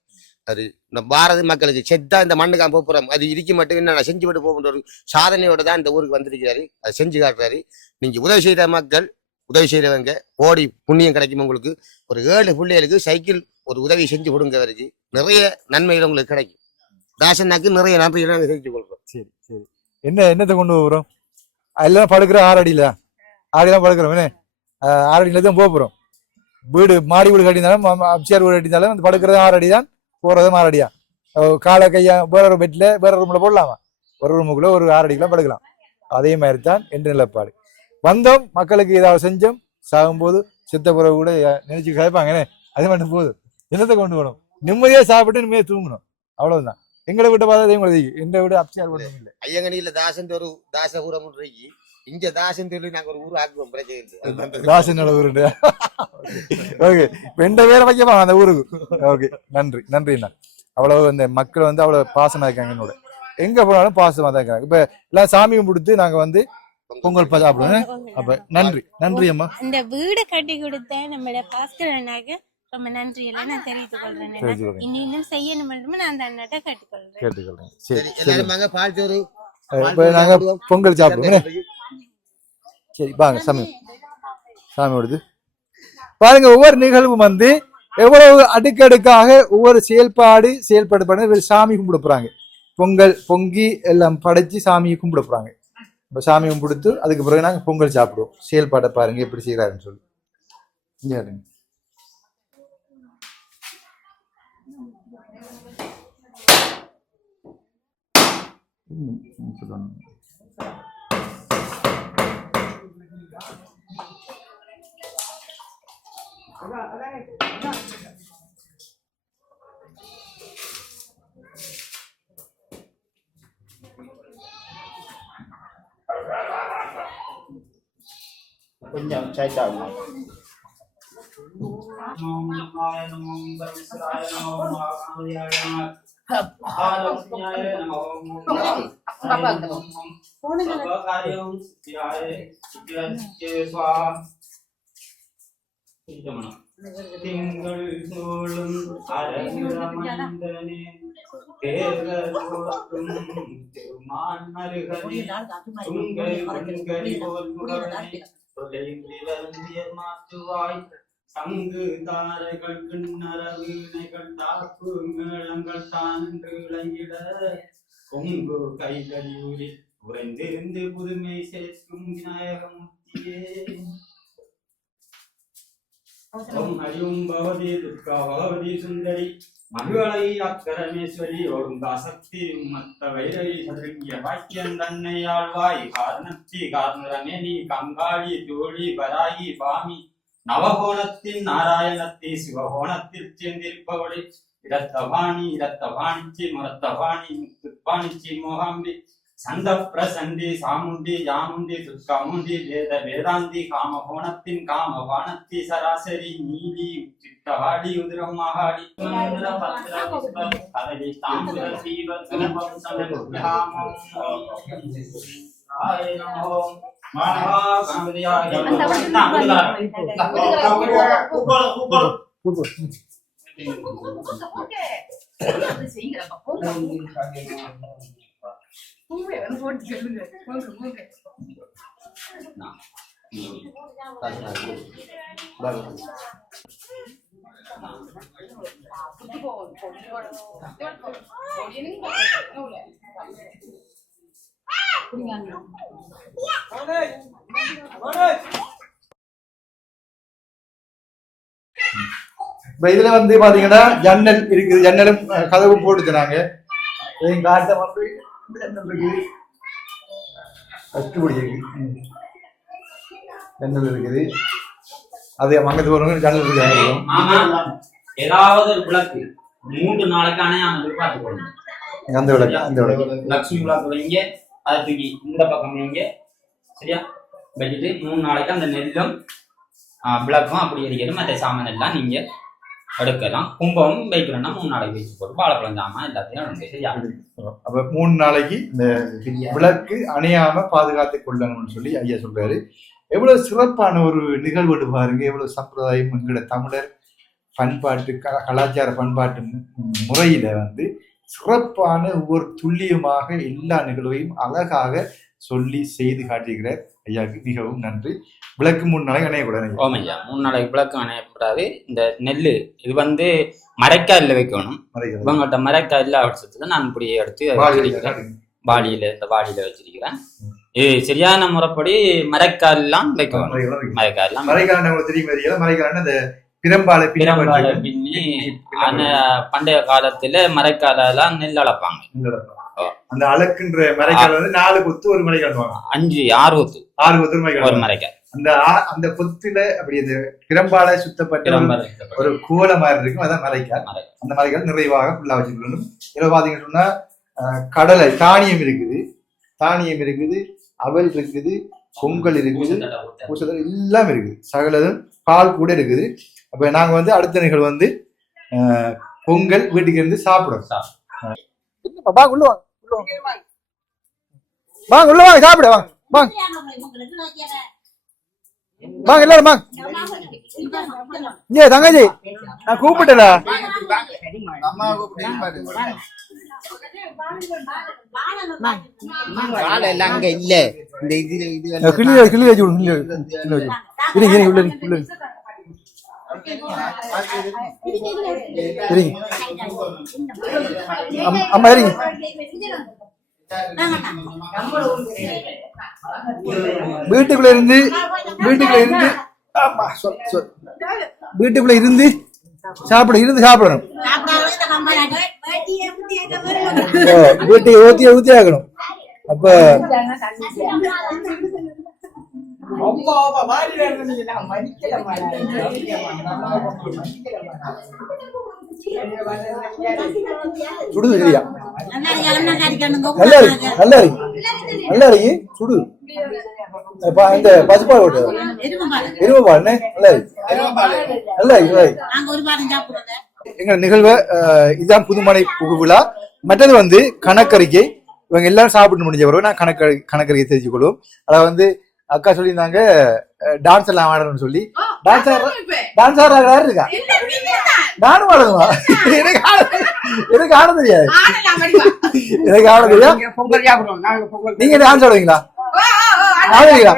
அது இந்த பாரத மக்களுக்கு செத்தா இந்த மண்ணுக்காக போறோம். அது இடிக்க மட்டும் என்ன செஞ்சு விட்டு போகின்ற ஒரு சாதனையோட தான் இந்த ஊருக்கு வந்திருக்கிறாரு. அதை செஞ்சு காட்டுறாரு. நீங்க உதவி செய்த மக்கள் உதவி செய்யறவங்க கோடி புண்ணியம் கிடைக்கும். உங்களுக்கு ஒரு 7 பிள்ளைகளுக்கு சைக்கிள் ஒரு உதவி செஞ்சு கொடுங்க வரைக்கும் நிறைய நன்மைகள் உங்களுக்கு கிடைக்கும். தாசனாக்கு நிறைய நன்மைகள் நாங்கள் செஞ்சு கொடுப்போம். சரி சரி. என்னத்தை கொண்டு போகிறோம்? எல்லாம் படுக்கிற 6 அடியில 6 தான் படுக்கிறோம். 6 அடியில தான் போகிறோம். வீடு மாடி வீடு கட்டியிருந்தாலும் அப்சியார் வீடு கட்டியிருந்தாலும் அந்த படுக்கிறது 6 அடி தான், போறதும் 6 அடியா. காலை கையா வேற ஒரு பெட்ல வேற ரூம்ல போடலாமா? ஒரு ரூமுக்குள்ள ஒரு 6 அடிக்குலாம் படுக்கலாம். அதே மாதிரி தான் என்று நிலப்பாடு. வந்தோம் மக்களுக்கு ஏதாவது செஞ்சோம். சாகும்போது சித்த புறவு கூட நினைச்சு கேட்பாங்கண்ணே. அது மட்டும் போதும். என்னத்தை கொண்டு போகணும்? நிம்மதியா சாப்பிட்டு நிம்மதியா தூங்கணும். அவ்வளவுதான். எங்களை விட்ட பார்த்தா எங்களை எந்த விட அப்சியார் ஒன்றும் இல்லை. ஐயங்கனியில தாசன் ஒரு தாசபுரம் இங்க தாசன் சொல்லி நாங்க ஒரு ஊர் ஆக்குவோம். பிரச்சனை தாசன் ஊரு. ஓகே, எந்த பேரை வைக்கமா அந்த ஊருக்கு. ஓகே, நன்றி நன்றிண்ணா. அவ்வளவு இந்த மக்கள் அவ்வளவு பாசமா இருக்காங்க. என்னோட எங்க போனாலும் பாசமா தான் இருக்காங்க. இப்ப எல்லாம் சாமி கும்பிடுத்து நாங்க பொங்கல் சாப்பிடுவோம். அப்ப நன்றி நன்றி அம்மா. இந்த வீடு கட்டி கொடுத்த நம்மளோட பாஸ்கர் அண்ணாக்கு ரொம்ப நன்றி எல்லாம் நான் தெரிவித்துக் கொள்றேன். இன்னும் செய்யணும் நான் அந்த அண்ணாட்ட கேட்டுக்கொள்றேன். சரி சரி. நாங்க பொங்கல் சாப்பிடுவோம். சரி வாங்க சாமி விடுது பாருங்க. ஒவ்வொரு நிகழ்வும் எவ்வளவு அடுக்கடுக்காக ஒவ்வொரு செயல்பாடு சாமி கும்பிட போறாங்க. பொங்கல் பொங்கி எல்லாம் படைச்சு சாமியை கும்பிட போறாங்க. இப்ப சாமி கும்பிடுத்து அதுக்கு பிறகு நாங்க பொங்கல் சாப்பிடுவோம். செயல்பாட்டை பாருங்க எப்படி செய்யறாருன்னு சொல்லி. கொஞ்சம் சைட் ஆகும். திங்கள் சோழும் அரங்கமந்தனே தேர்தலும் திருமான் மருகனே துங்கை வண்கரி போல் முகவனே தொலைந்திலந்தியர் மாற்றுவாய் சங்கு தாரைகள் கிண்ணற வீணைகள் தாக்கு மேளங்கள் தானென்று இளங்கிட கொங்கு கைகளியூரி உறைந்திருந்து புதுமை சேர்க்கும் விநாயகமூர்த்தியே ஹரியும் பகவதி துர்கா பகவதி சுந்தரி மகிழை அக்கரமேஸ்வரி ஓடும் தாசக்தி மத்த வைரவி சதுரங்கிய வாக்கியம் தன்னை ஆழ்வாய் காரணத்தி காரணமே நீ கங்காளி தோழி பராகி பாமி நவகோணத்தின் நாராயணத்தி சிவகோணத்தில் சேர்ந்திருப்பவளை இரத்தபாணி இரத்தபாணிச்சி முரத்தபாணி முத்துப்பாணிச்சி மோகாம்பி சந்த பிரசந்தி சாமுண்டி யாமுண்டி துர்காமுண்டி வேத வேதாந்தி காம கோணத்தின் காம வானத்தி சராசரி நீலி உச்சிட்டவாடி உதிரம் மகாடி கதலி தாம்புர சீவ சுலபம் சமம் மாணவா கணபதியாகி இப்ப இதுல வந்து பாத்தீங்கன்னா ஜன்னல் இருக்குது, ஜன்னலும் கதவும் போட்டுக்கிறாங்க. காட்ட வந்து ஜன்னல் இருக்குது, கட்டுப்படி இருக்கு, ஜன்னல் இருக்குது. அது மங்கத்து போறவங்க ஜன்னல் இருக்கு. ஏதாவது விளக்கு 3 நாளைக்கு அணையாம எதிர்பார்த்து போடணும். அந்த விளக்கு, அந்த விளக்கு லட்சுமி விளக்கு வைங்க, அதை தூக்கி இந்த பக்கம் வைங்க, சரியா வச்சுட்டு 3 நாளைக்கு அந்த நெல்லும் விளக்கும் அப்படி இருக்கிறது. மற்ற சாமான் எல்லாம் நீங்க எடுக்கலாம். கும்பமும் வைக்கிறோம்னா 3 நாளைக்கு வச்சு போட்டு வாழைப்பழம் சாமான் எல்லாத்தையும் சரியா. அப்ப 3 நாளைக்கு இந்த விளக்கு அணையாம பாதுகாத்து கொள்ளணும்னு சொல்லி ஐயா சொல்றாரு. எவ்வளவு சிறப்பான ஒரு நிகழ்வு பாருங்க. எவ்வளவு சம்பிரதாயம் எங்களோட தமிழர் பண்பாட்டு கலாச்சார பண்பாட்டு முறையில வந்து சிறப்பான ஒவ்வொரு துல்லியமாக எல்லா நிகழ்வையும் அழகாக சொல்லி செய்து காட்டுகிறார். ஐயாவுக்கு மிகவும் நன்றி. விளக்கு 3 நாளைக்கு அணையக்கூடாது. ஓமையா 3 நாளைக்கு விளக்கு அணையக்கூடாது. இந்த நெல் இது வந்து மரைக்காயில் வைக்கணும். இவங்கள்ட்ட மரைக்காய் இல்ல அவசரத்துல நான் இப்படி எடுத்து வாளியில இந்த வாளியில வச்சிருக்கிறேன். இது சரியான முறைப்படி மரைக்காய் எல்லாம் வைக்கணும். மரைக்காய் எல்லாம் பின்னி பண்டைய காலத்துல மரைக்கால எல்லாம் நெல் அளப்பாங்க. அந்த அளக்குன்ற மரைக்கால் வந்து 4 கொத்து ஒரு மரைக்கால், 5 6 கொத்து ஒரு மரைக்கால். அந்த கொத்துல அப்படி அந்த பிரம்பால சுத்தப்பட்ட ஒரு கோல மாதிரி இருக்கும், அதான் மரைக்கால். அந்த மரைக்கால் நிறைவாக ஃபுல்லா வச்சுக்கணும். இதுல பாத்தீங்கன்னு சொன்னா கடலை தானியம் இருக்குது, அவல் இருக்குது, பொங்கல் இருக்குது, பூசல் எல்லாம் இருக்குது, சகலதும் பால் கூட இருக்குது. அப்ப நாங்க வந்து அடுத்த நிகழ்வு வந்து பொங்கல் வீட்டுக்கு இருந்து சாப்பிடுவோம். வாங்க உள்ள வாங்க, சாப்பிட வாங்க வாங்க வாங்க எல்லாரும் வாங்க. தங்கச்சி நான் கூப்பிட்டல அங்க இல்ல இந்த இதுல கிளி வச்சு உள்ள அம்மா இருங்க. வீட்டுக்குள்ள இருந்து சாப்பிடணும். வீட்டுக்கு ஊத்தி ஆகணும். அப்ப சுடுது சரியா, நல்லா இருக்கு சுடு. இந்த பசுப்பால் போட்டு எருமைப்பால் நல்லா இருக்கு. எங்க நிகழ்வு இதுதான் புதுமனை புகுவிழா. மற்றது வந்து கணக்கறிக்கை. இவங்க எல்லாரும் சாப்பிட்டு முடிஞ்ச பிறகு நான் கணக்கறிக்கை தெரிஞ்சு கொள்வோம். அதை வந்து அக்கா சொல்லியிருந்தாங்க டான்ஸ் எல்லாம் ஆடணும்னு சொல்லி. டான்ஸ் ஆடுறாங்க யாரு இருக்கா? நானும் ஆடுவா. எனக்கு ஆட தெரியாது. எனக்கு ஆட தெரியாது. நீங்க டான்ஸ் ஆடுவீங்களா? ஆடுவீங்களா?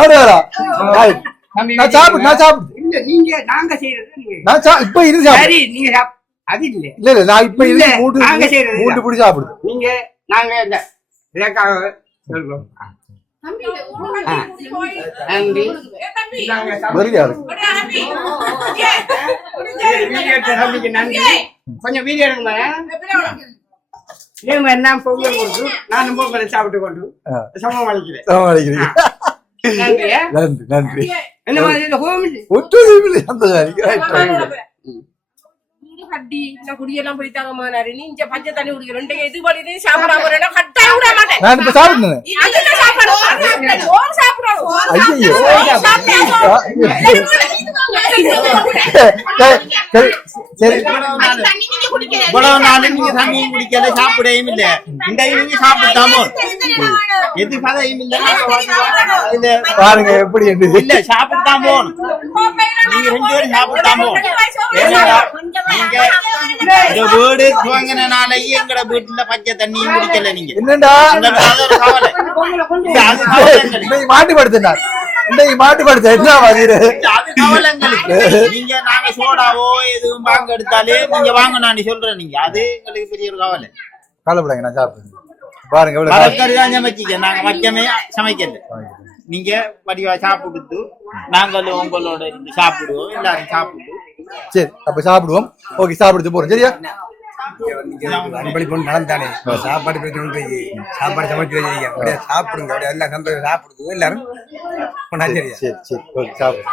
ஆடுவாரா? நான் சாப்பிடு. இப்ப இருந்து அது இல்ல இல்ல நான் இப்ப மூட்டு பிடி சாப்பிடு. நீங்க நாங்க இந்த இதற்காக சொல்றோம். நன்றி. கொஞ்சம் வீடியோ எடுங்க. என்ன பொங்கல் கொடுத்து நானும் பொங்கலை சாப்பிட்டு கொண்டு சமம் அளிக்கிறேன். நன்றி. என்ன மாதிரி கட்டி இந்த குடியெல்லாம் போயிட்டாங்க மானாரு. நீ இங்க பச்சை தண்ணி குடிக்கிற ரெண்டு இது பண்ணி சாப்பிடாம கட்டாயம் விட மாட்டேன். நான் இப்ப சாப்பிடுங்க. அதுல சாப்பிடணும். சோறு சாப்பிடணும். ஐயோ சரி இவ்வளவு நாளும் நீங்க தண்ணியும் குடிக்கல, சாப்பிடையும் இல்ல. இன்றைக்கு நீங்க சாப்பிட்டாமோ எது கதையும் இல்ல. பாருங்க எப்படி இல்ல சாப்பிட்டாமோ நீங்க 2 பேரும் சாப்பிட்டாமோ. நீங்க இந்த வீடு துவங்கினாலேயே எங்கட வீட்டுல பச்சை தண்ணியும் குடிக்கல. நீங்க என்னடா கவலை மாட்டுப்படுத்தினார். இன்னைக்கு மாட்டுப்படுத்த என்ன மாதிரி அது கவலைங்களுக்கு. நீங்க நாங்க சோடாவோ எதுவும் வாங்க எடுத்தாலே நீங்க வாங்க நான் சொல்றேன். நீங்க அது எங்களுக்கு பெரிய ஒரு கவலை. கவலைப்படாங்க, நான் சாப்பிடுறேன். பாருங்க தான் சமைச்சிக்க, நாங்க மச்சமே சமைக்கல. நீங்க வடிவா சாப்பிட்டு நாங்களும் உங்களோட இருந்து சாப்பிடுவோம், எல்லாரும் சாப்பிட்டு. சரி அப்ப சாப்பிடுவோம். ஓகே சாப்பிடுத்து போறோம். சரியா அன்பளிப்பு நடந்தானே சாப்பாடு பிரச்சனை, சாப்பாடு சமைச்சு வச்சிருக்கீங்க, அப்படியே சாப்பிடுங்க, அப்படியே எல்லாம் சந்தோஷம் சாப்பிடுது எல்லாரும். சரி சரி ஓகே சாப்பிடு.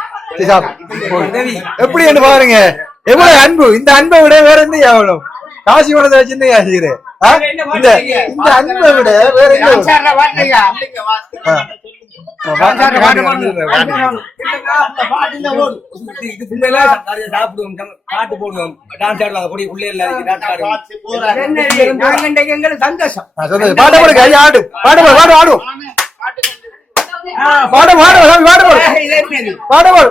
எப்படி என்று பாருங்க, எவ்வளவு அன்பு. இந்த அன்பை விட வேற என்ன எவ்வளவு காசி பணத்தை வச்சு என்ன யாசிக்கிறேன். இந்த அன்பை விட வேற என்ன சாப்பிடுவோம், பாட்டு போடுவோம், டான்ஸ் ஆடுவாங்க, எங்களுக்கு சந்தோஷம். பாட போடுங்க, ஆடு பாட பாடு ஆடுவோம், பாட பாடு பாட பாடு பாட பாடு.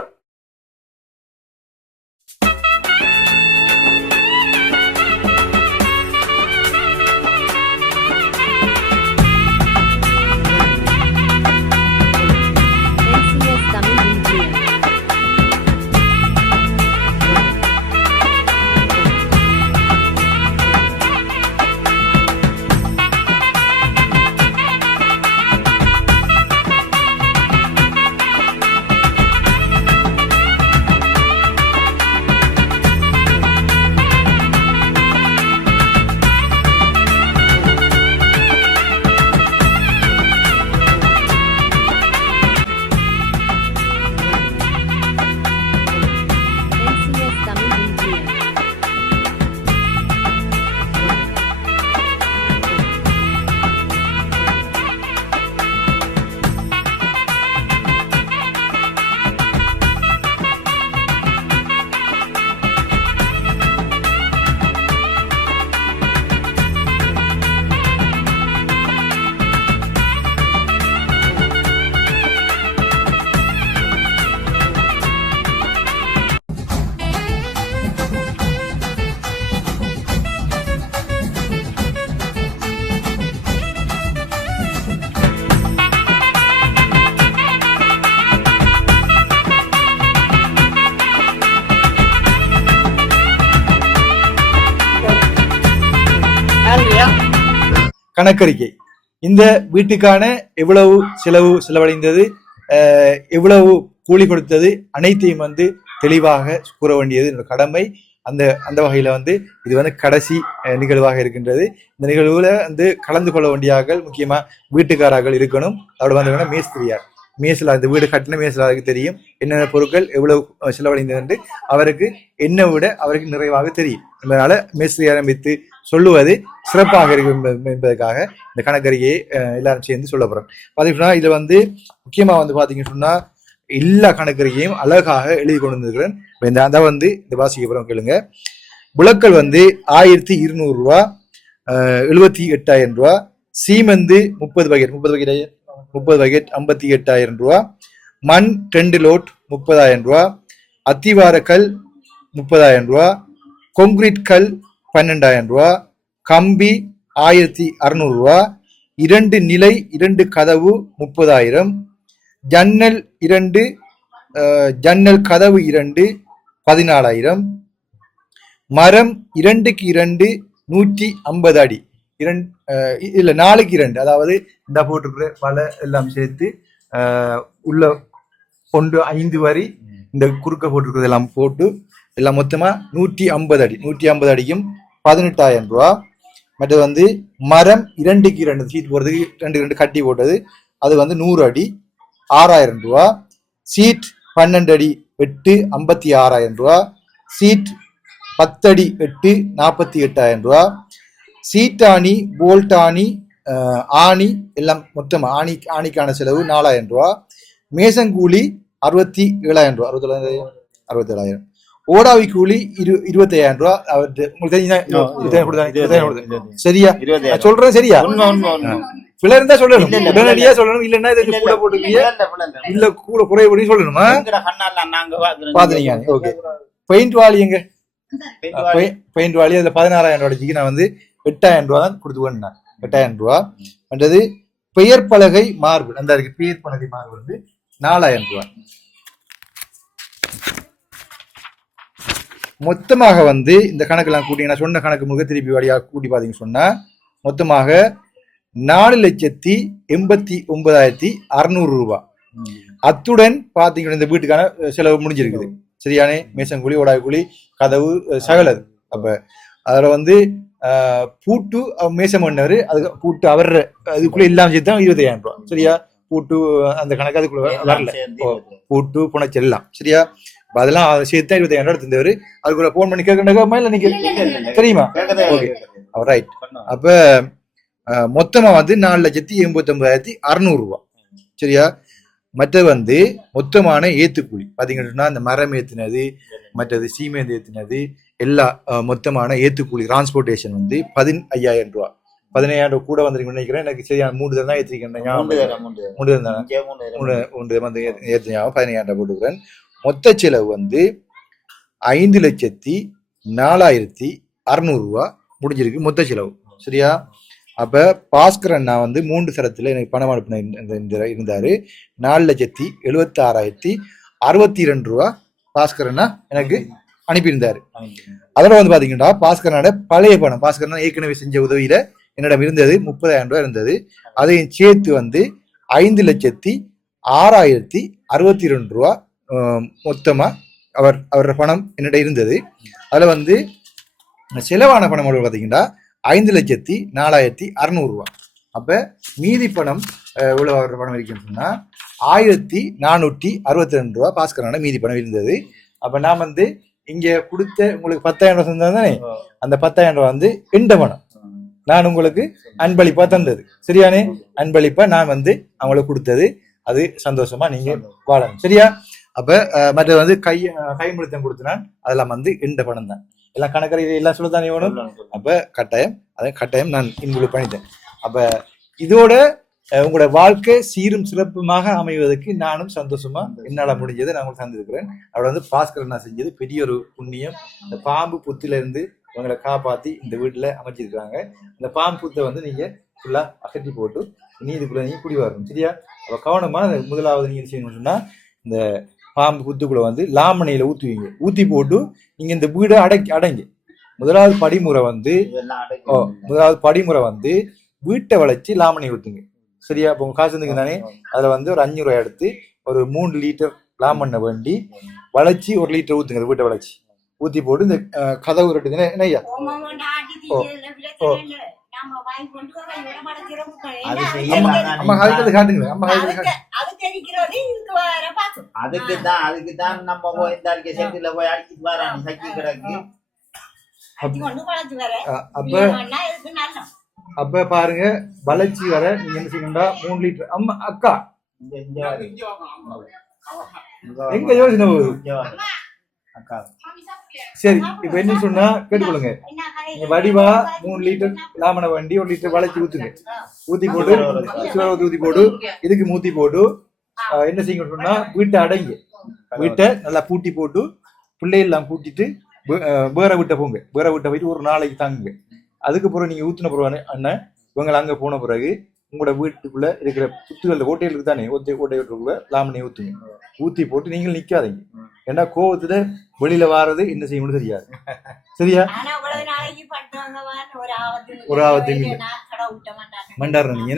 கணக்கறிக்கை. இந்த வீட்டுக்கான எவ்வளவு செலவடைந்தது, எவ்வளவு கூலி கொடுத்தது, அனைத்தையும் தெளிவாக கூற வேண்டியது என்னோட கடமை. அந்த வகையில இது கடைசி நிகழ்வாக இருக்கின்றது. இந்த நிகழ்வுல கலந்து கொள்ள வேண்டியார்கள் முக்கியமா வீட்டுக்காரர்கள் இருக்கணும். அதோட மேஸ்திரியார், மேசில் அந்த வீடு கட்டின மேசிலாருக்கு தெரியும் என்னென்ன பொருட்கள் எவ்வளவு செலவடைந்தது என்று அவருக்கு என்ன விட அவருக்கு நிறைவாக தெரியும். அதனால மேஸ்திரி ஆரம்பித்து சொல்லுவது சிறப்பாக இருக்கும் என்பதற்காக இந்த கணக்கறியை எல்லாரும் சேர்ந்து சொல்ல போறோம். பாத்தீங்கன்னா இதுல முக்கியமா பாத்தீங்கன்னு சொன்னா எல்லா கணக்கறியையும் அழகாக எழுதி கொண்டு வந்திருக்கிறேன். அதை இந்த வாசிக்க போறோம் கேளுங்க. புலக்கள் 1200 ரூபா, 78,000 ரூபா. சீமந்து 30 பக்கெட் 58,000 ரூபா. மண் 2 லோட் 30,000 ரூபா. அத்திவாரக்கல் 30,000 ரூபா. கொங்கிரீட் கல் 12,000 ரூபா. கம்பி 1,600 ரூபா. 2 நிலை 2 கதவு 30,000. ஜன்னல் 2 ஜன்னல் கதவு 2 14,000. மரம் 2க்கு 2 150 அடி, 4க்கு 2, அதாவது இந்த போட்டுக்கிற பல எல்லாம் சேர்த்து உள்ள 5 வரி இந்த குறுக்க போட்டிருக்கிறது எல்லாம் போட்டு எல்லாம் மொத்தமா 150 அடி. 150 அடிக்கும் 18,000 ரூபா. மற்றது மரம் 2க்கு 2 சீட் போடுறதுக்கு 2 கட்டி போட்டது, அது 100 அடி 6,000 ரூபா. சீட் 12 அடி 8 56,000 ரூபா. சீட் 10 அடி 8 48,000 ரூபா. சீட்டாணி போல்டாணி ஆணி எல்லாம் மொத்தமா ஆணிக்கான செலவு 4,000 ரூபா. மேசங்கூலி 67,000 ரூபா. 67,000. ஓடாவி கூலி 25,000 ரூபா. உங்களுக்கு தெரிஞ்சா சரியா நான் சொல்றேன் சரியா? பிள்ளை இருந்தா சொல்லணும், உடனடியா சொல்லணும். இல்லன்னா இதுக்கு கூட போட்டுக்கீங்க, இல்ல கூட குறைபடி சொல்லணுமா? பாத்துறீங்க. ஓகே. பெயிண்ட் வாலி எங்க? பெயிண்ட் வாலி அதுல 16,000 ரூபாய்க்கு நான் வந்து 8,000 ரூபா தான் கொடுத்து வேணும். 8,000 ரூபா. மற்றது பெயர் பலகை மார்பிள் அந்த இருக்கு, பெயர் பலகை மார்பிள் வந்து 4,000 ரூபா. மொத்தமாக வந்து இந்த கணக்கெல்லாம் கூட்டி நான் சொன்ன கணக்கு முழுக்க திருப்பி வழியாக கூட்டி பார்த்தீங்கன்னு சொன்னா மொத்தமாக 4,89,600 ரூபா. அத்துடன் பாத்தீங்கன்னா இந்த வீட்டுக்கான செலவு முடிஞ்சிருக்குது. சரியானே? மேசன் கூலி, ஓடாய் கூலி, கதவு, சகலது. அப்ப அதுல வந்து பூட்டு மேசம் பண்ணவர், அதுக்கு பூட்டு அவர் அதுக்குள்ள இல்லாம சேர்த்து தான் 25,000 ரூபா. சரியா? பூட்டு அந்த கணக்கு அதுக்குள்ள வரல. பூட்டு புனைச்சல் எல்லாம் சரியா? அதெல்லாம் சேர்த்து 25,000 ரூபா தந்தவர். அதுக்குள்ள போன் பண்ணி கேட்கணுமா இல்ல நீங்க தெரியுமா? Okay, right. அப்ப மொத்தமா வந்து 4,89,600 ரூபா. சரியா? மற்ற வந்து மொத்தமான ஏத்துக்கூலி பாத்தீங்கன்னா இந்த மரம் ஏத்தினது, மற்றது சீமேந்து ஏத்தினது எல்லா மொத்தமான ஏத்துக்கூலி டிரான்ஸ்போர்டேஷன் வந்து 15,000 ரூபா. 15,000 ரூபா கூட வந்துருக்கு நினைக்கிறேன். எனக்கு சரியான 3 தரம் தான் ஏற்றிருக்கேன். 3 வந்து ஏற்றினாவும் 15,000 ரூபா போட்டுக்கிறேன். மொத்த செலவு வந்து 5,04,600 ரூபா முடிஞ்சிருக்கு மொத்த செலவு. சரியா? அப்ப பாஸ்கர் அண்ணா வந்து 3 சரத்துல எனக்கு பணம் அனுப்பின இருந்தாரு. 4,76,062 ரூபா பாஸ்கர் அண்ணா எனக்கு அனுப்பியிருந்தாரு. அதோட வந்து பாத்தீங்கன்னா பாஸ்கரனோட பழைய பணம், பாஸ்கரனா ஏற்கனவே செஞ்ச உதவியில என்னிடம் இருந்தது 30,000 ரூபாய் இருந்தது. அதையும் சேர்த்து வந்து 5,06,062 ரூபா மொத்தமா அவரோட பணம் என்னிட இருந்தது. அதுல வந்து செலவான பணம் பாத்தீங்கன்னா 5,04,600 ரூபா. அப்ப மீதி பணம் எவ்வளவு அவரோட பணம் இருக்குன்னு சொன்னா 1,462 ரூபா பாஸ்கரான மீதி பணம் இருந்தது. அப்ப நான் வந்து இங்க கொடுத்த உங்களுக்கு 10,000 ரூபாய் தானே, அந்த 10,000 ரூபாய் வந்து எந்த பணம் நான் உங்களுக்கு அன்பளிப்பா தந்தது. சரியானே? அன்பளிப்பா நான் வந்து அவங்களுக்கு கொடுத்தது. அது சந்தோஷமா நீங்க வாழணும். சரியா? அப்ப மற்ற வந்து கைமுழுத்தம் கொடுத்தினான், அதெல்லாம் வந்து எந்த பணம் தான். எல்லாம் கணக்கரை எல்லாம் சொல்லத்தானே வேணும். அப்ப கட்டாயம் நான் இன்க்ளூட் பண்ணிட்டேன். அப்ப இதோட உங்களோட வாழ்க்கை சீரும் சிறப்புமாக அமைவதற்கு நானும் சந்தோஷமா என்னால முடிஞ்சதை நான் உங்களுக்கு தந்திருக்கிறேன். அவட வந்து பாஸ்கர் நான் செஞ்சது பெரிய ஒரு புண்ணியம். இந்த பாம்பு புத்தில இருந்து இவங்களை காப்பாத்தி இந்த வீட்டுல அமைச்சிருக்காங்க. இந்த பாம்பு புத்தை வந்து நீங்க ஃபுல்லா அகற்றி போட்டு நீ இதுக்குள்ள நீங்க குடி வரணும். சரியா? அப்ப கவனமா முதலாவது நீங்க செய்யணும்னு சொன்னா இந்த பாம்பு புத்துக்குள்ள வந்து லாமணையில ஊத்துவீங்க. ஊத்தி போட்டு நீங்க இந்த வீடை அடங்கி முதலாவது படிமுறை வந்து வீட்டை வளைச்சு லாமணை ஊத்துங்க. சரியா? இப்போ உங்க காசு இருந்துங்க தானே, அதுல வந்து ஒரு 5 ரூபாய் எடுத்து ஒரு 3 லிட்டர் லாமண்ணை வேண்டி வளைச்சி 1 லிட்டர் ஊத்துங்க. வீட்டை வளைச்சி ஊத்தி போட்டு இந்த கதவு ரெட்டுதுன்னா என்னய்யா காட்டுங்க. அதுக்குதான் நம்ம போய் அடிச்சுட்டு வரான் சக்கி கிடக்கு. அப்ப பாருங்க வளர்ச்சி வர நீங்க என்ன செய்யணும்டா 3 லிட்டர் அம்மா அக்கா எங்க யோசனை அக்கா. சரி, இப்ப என்ன சொன்னா கேட்டுக்கொள்ளுங்க. நீங்க வடிவா 3 லிட்டர் லாமனை வண்டி 1 லிட்டர் வளைச்சி ஊத்துங்க. ஊத்தி போட்டு ஊத்தி போட்டு இதுக்கு மூத்தி போட்டு என்ன செய்யணும் சொன்னா வீட்டை அடங்கி வீட்டை நல்லா பூட்டி போட்டு பிள்ளையெல்லாம் பூட்டிட்டு வேற வீட்டை போங்க. வேற வீட்டை போயிட்டு ஒரு நாளைக்கு தாங்குங்க. அதுக்கு பிறகு நீங்க ஊத்தின பிறகு அண்ணன் இவங்களை அங்க போன பிறகு உங்களோட வீட்டுக்குள்ள இருக்கிற புத்துகள் ஓட்டைகளுக்கு தானே ஓட்டைக்குள்ள லாமனை ஊத்துங்க. ஊத்தி போட்டு நீங்கள் நிக்காதீங்க. ஏன்னா கோவத்துல வெளியில வாரது என்ன செய்யணும்னு தெரியாது. சரியா? ஒரு ஆபத்து மண்டாடுற நீங்க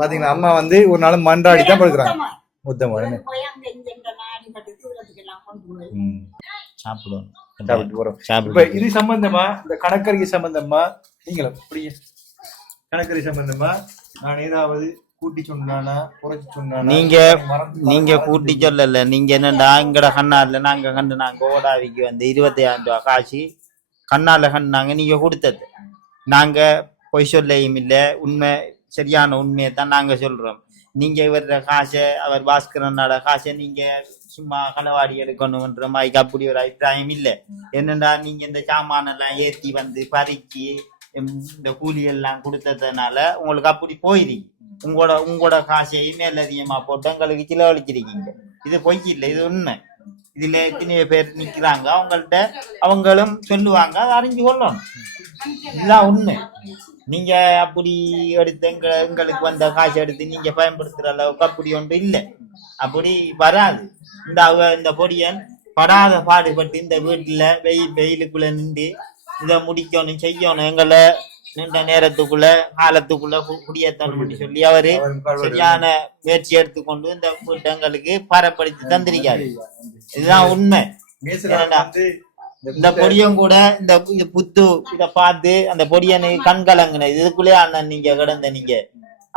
பாத்தீங்களா? அம்மா வந்து ஒரு நாள் மண்டாடிதான் படுக்கிறாங்க. மொத்தமா சாப்பிட்டு போறோம். இப்ப இது சம்பந்தமா இந்த கணக்கறிக்கை சம்பந்தமா நீங்களும் இப்படி கணக்கறி சம்பந்தமா நான் ஏதாவது கூட்டி சொன்னானா குறைச்சி சொன்னானா நீங்க கூட்டி சொல்லல. நீங்க என்னடா எங்கட கண்ணால நாங்க கண்டு நாங்க ஓடாவிக்கு வந்து 25,000 ரூபாய் காசு கண்ணால கண்டாங்க நீங்க கொடுத்தது. நாங்க பொய் சொல்லையும் இல்லை, உண்மை சரியான உண்மையை தான் நாங்க சொல்றோம். நீங்க இவர காசை அவர் பாஸ்கரனோட காசை நீங்க சும்மா களவாடி எடுக்கணும்ன்ற மாதிரி அப்படி ஒரு அபிப்பிராயம் இல்லை. என்னடா நீங்க இந்த சாமானெல்லாம் ஏற்றி வந்து பறிச்சு இந்த கூலி எல்லாம் கொடுத்ததுனால உங்களுக்கு அப்படி போயிருக்கீங்க. உங்களோட காசையும் மேலதிகமா போட்டு எங்களுக்கு செலவழிச்சிருக்கீங்க. இது பொய் இல்லை, இது உண்மை. இதுல எத்தனையோ பேர் நிக்கிறாங்க, அவங்கள்ட்ட அவங்களும் சொல்லுவாங்க, அதை அறிஞ்சு கொள்ளணும். இதுதான் உண்மை. நீங்க அப்படி எடுத்து எங்களுக்கு வந்த காசு எடுத்து நீங்க பயன்படுத்துற அளவுக்கு அப்படி ஒன்று இல்லை, அப்படி வராது. இந்த பொடியன் படாத பாடுபட்டு இந்த வீட்டுல வெயிலுக்குள்ள நின்று இதை முடிக்கணும் செய்யணும், எங்களை நீண்ட நேரத்துக்குள்ள காலத்துக்குள்ள குடியேற்றணும் சொல்லி அவரு சரியான முயற்சி எடுத்துக்கொண்டு இந்த வீட்டை எங்களுக்கு பரப்படுத்தி தந்திருக்காரு. இதுதான் உண்மை. இந்த பொடியும் கூட இந்த புத்து இதை பார்த்து அந்த பொடியனுக்கு கண்கலங்கின இதுக்குள்ளே அண்ணன் நீங்க கிடந்த நீங்க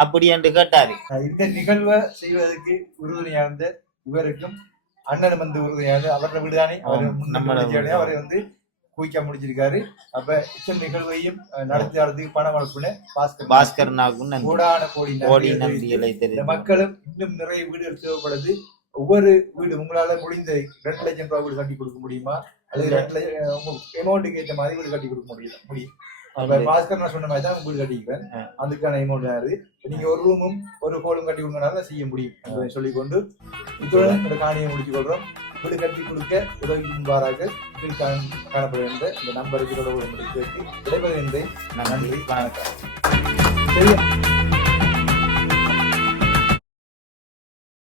அப்படி என்று கேட்டாரு. இந்த நிகழ்வை செய்வதற்கு உறுதுணையா இருந்த இவருக்கும் அண்ணன் வந்து உறுதுணையாக அவரோட வீடுதானே அவரை வந்து குயிக்கா முடிச்சிருக்காரு. அப்ப இத்தனை நிகழ்வையும் நடத்துறதுக்கு பணம் அனுப்புன பாஸ்கரனாகும் கோடி நன்றிகளை தெரியும். மக்களும் இன்னும் நிறைய வீடுகள் தேவைப்படுது. ஒவ்வொரு வீடு உங்களால முடிந்த 2 லட்சம் ரூபாய் வீடு கட்டி கொடுக்க முடியுமா? அது 2 லட்சம் அமௌண்ட்டுக்கு ஏற்ற மாதிரி வீடு கட்டி கொடுக்க முடியும். அப்ப பாஸ்கர் நான் சொன்ன மாதிரி தான் வீடு கட்டிக்கிறேன். அதுக்கான அமௌண்ட் ஆகுது. நீங்க ஒரு ரூமும் ஒரு ஹோலும் கட்டி கொடுக்கறதுனால செய்ய முடியும் சொல்லிக்கொண்டு இத்துடன் இந்த காணியை முடிச்சு கொள்றோம். வீடு கட்டி கொடுக்க உதவி முன்பாராக காணப்படுகின்ற இந்த நம்பருக்கு தொடர்பு விடைபெறுகின்றேன். நன்றி, வணக்கம்.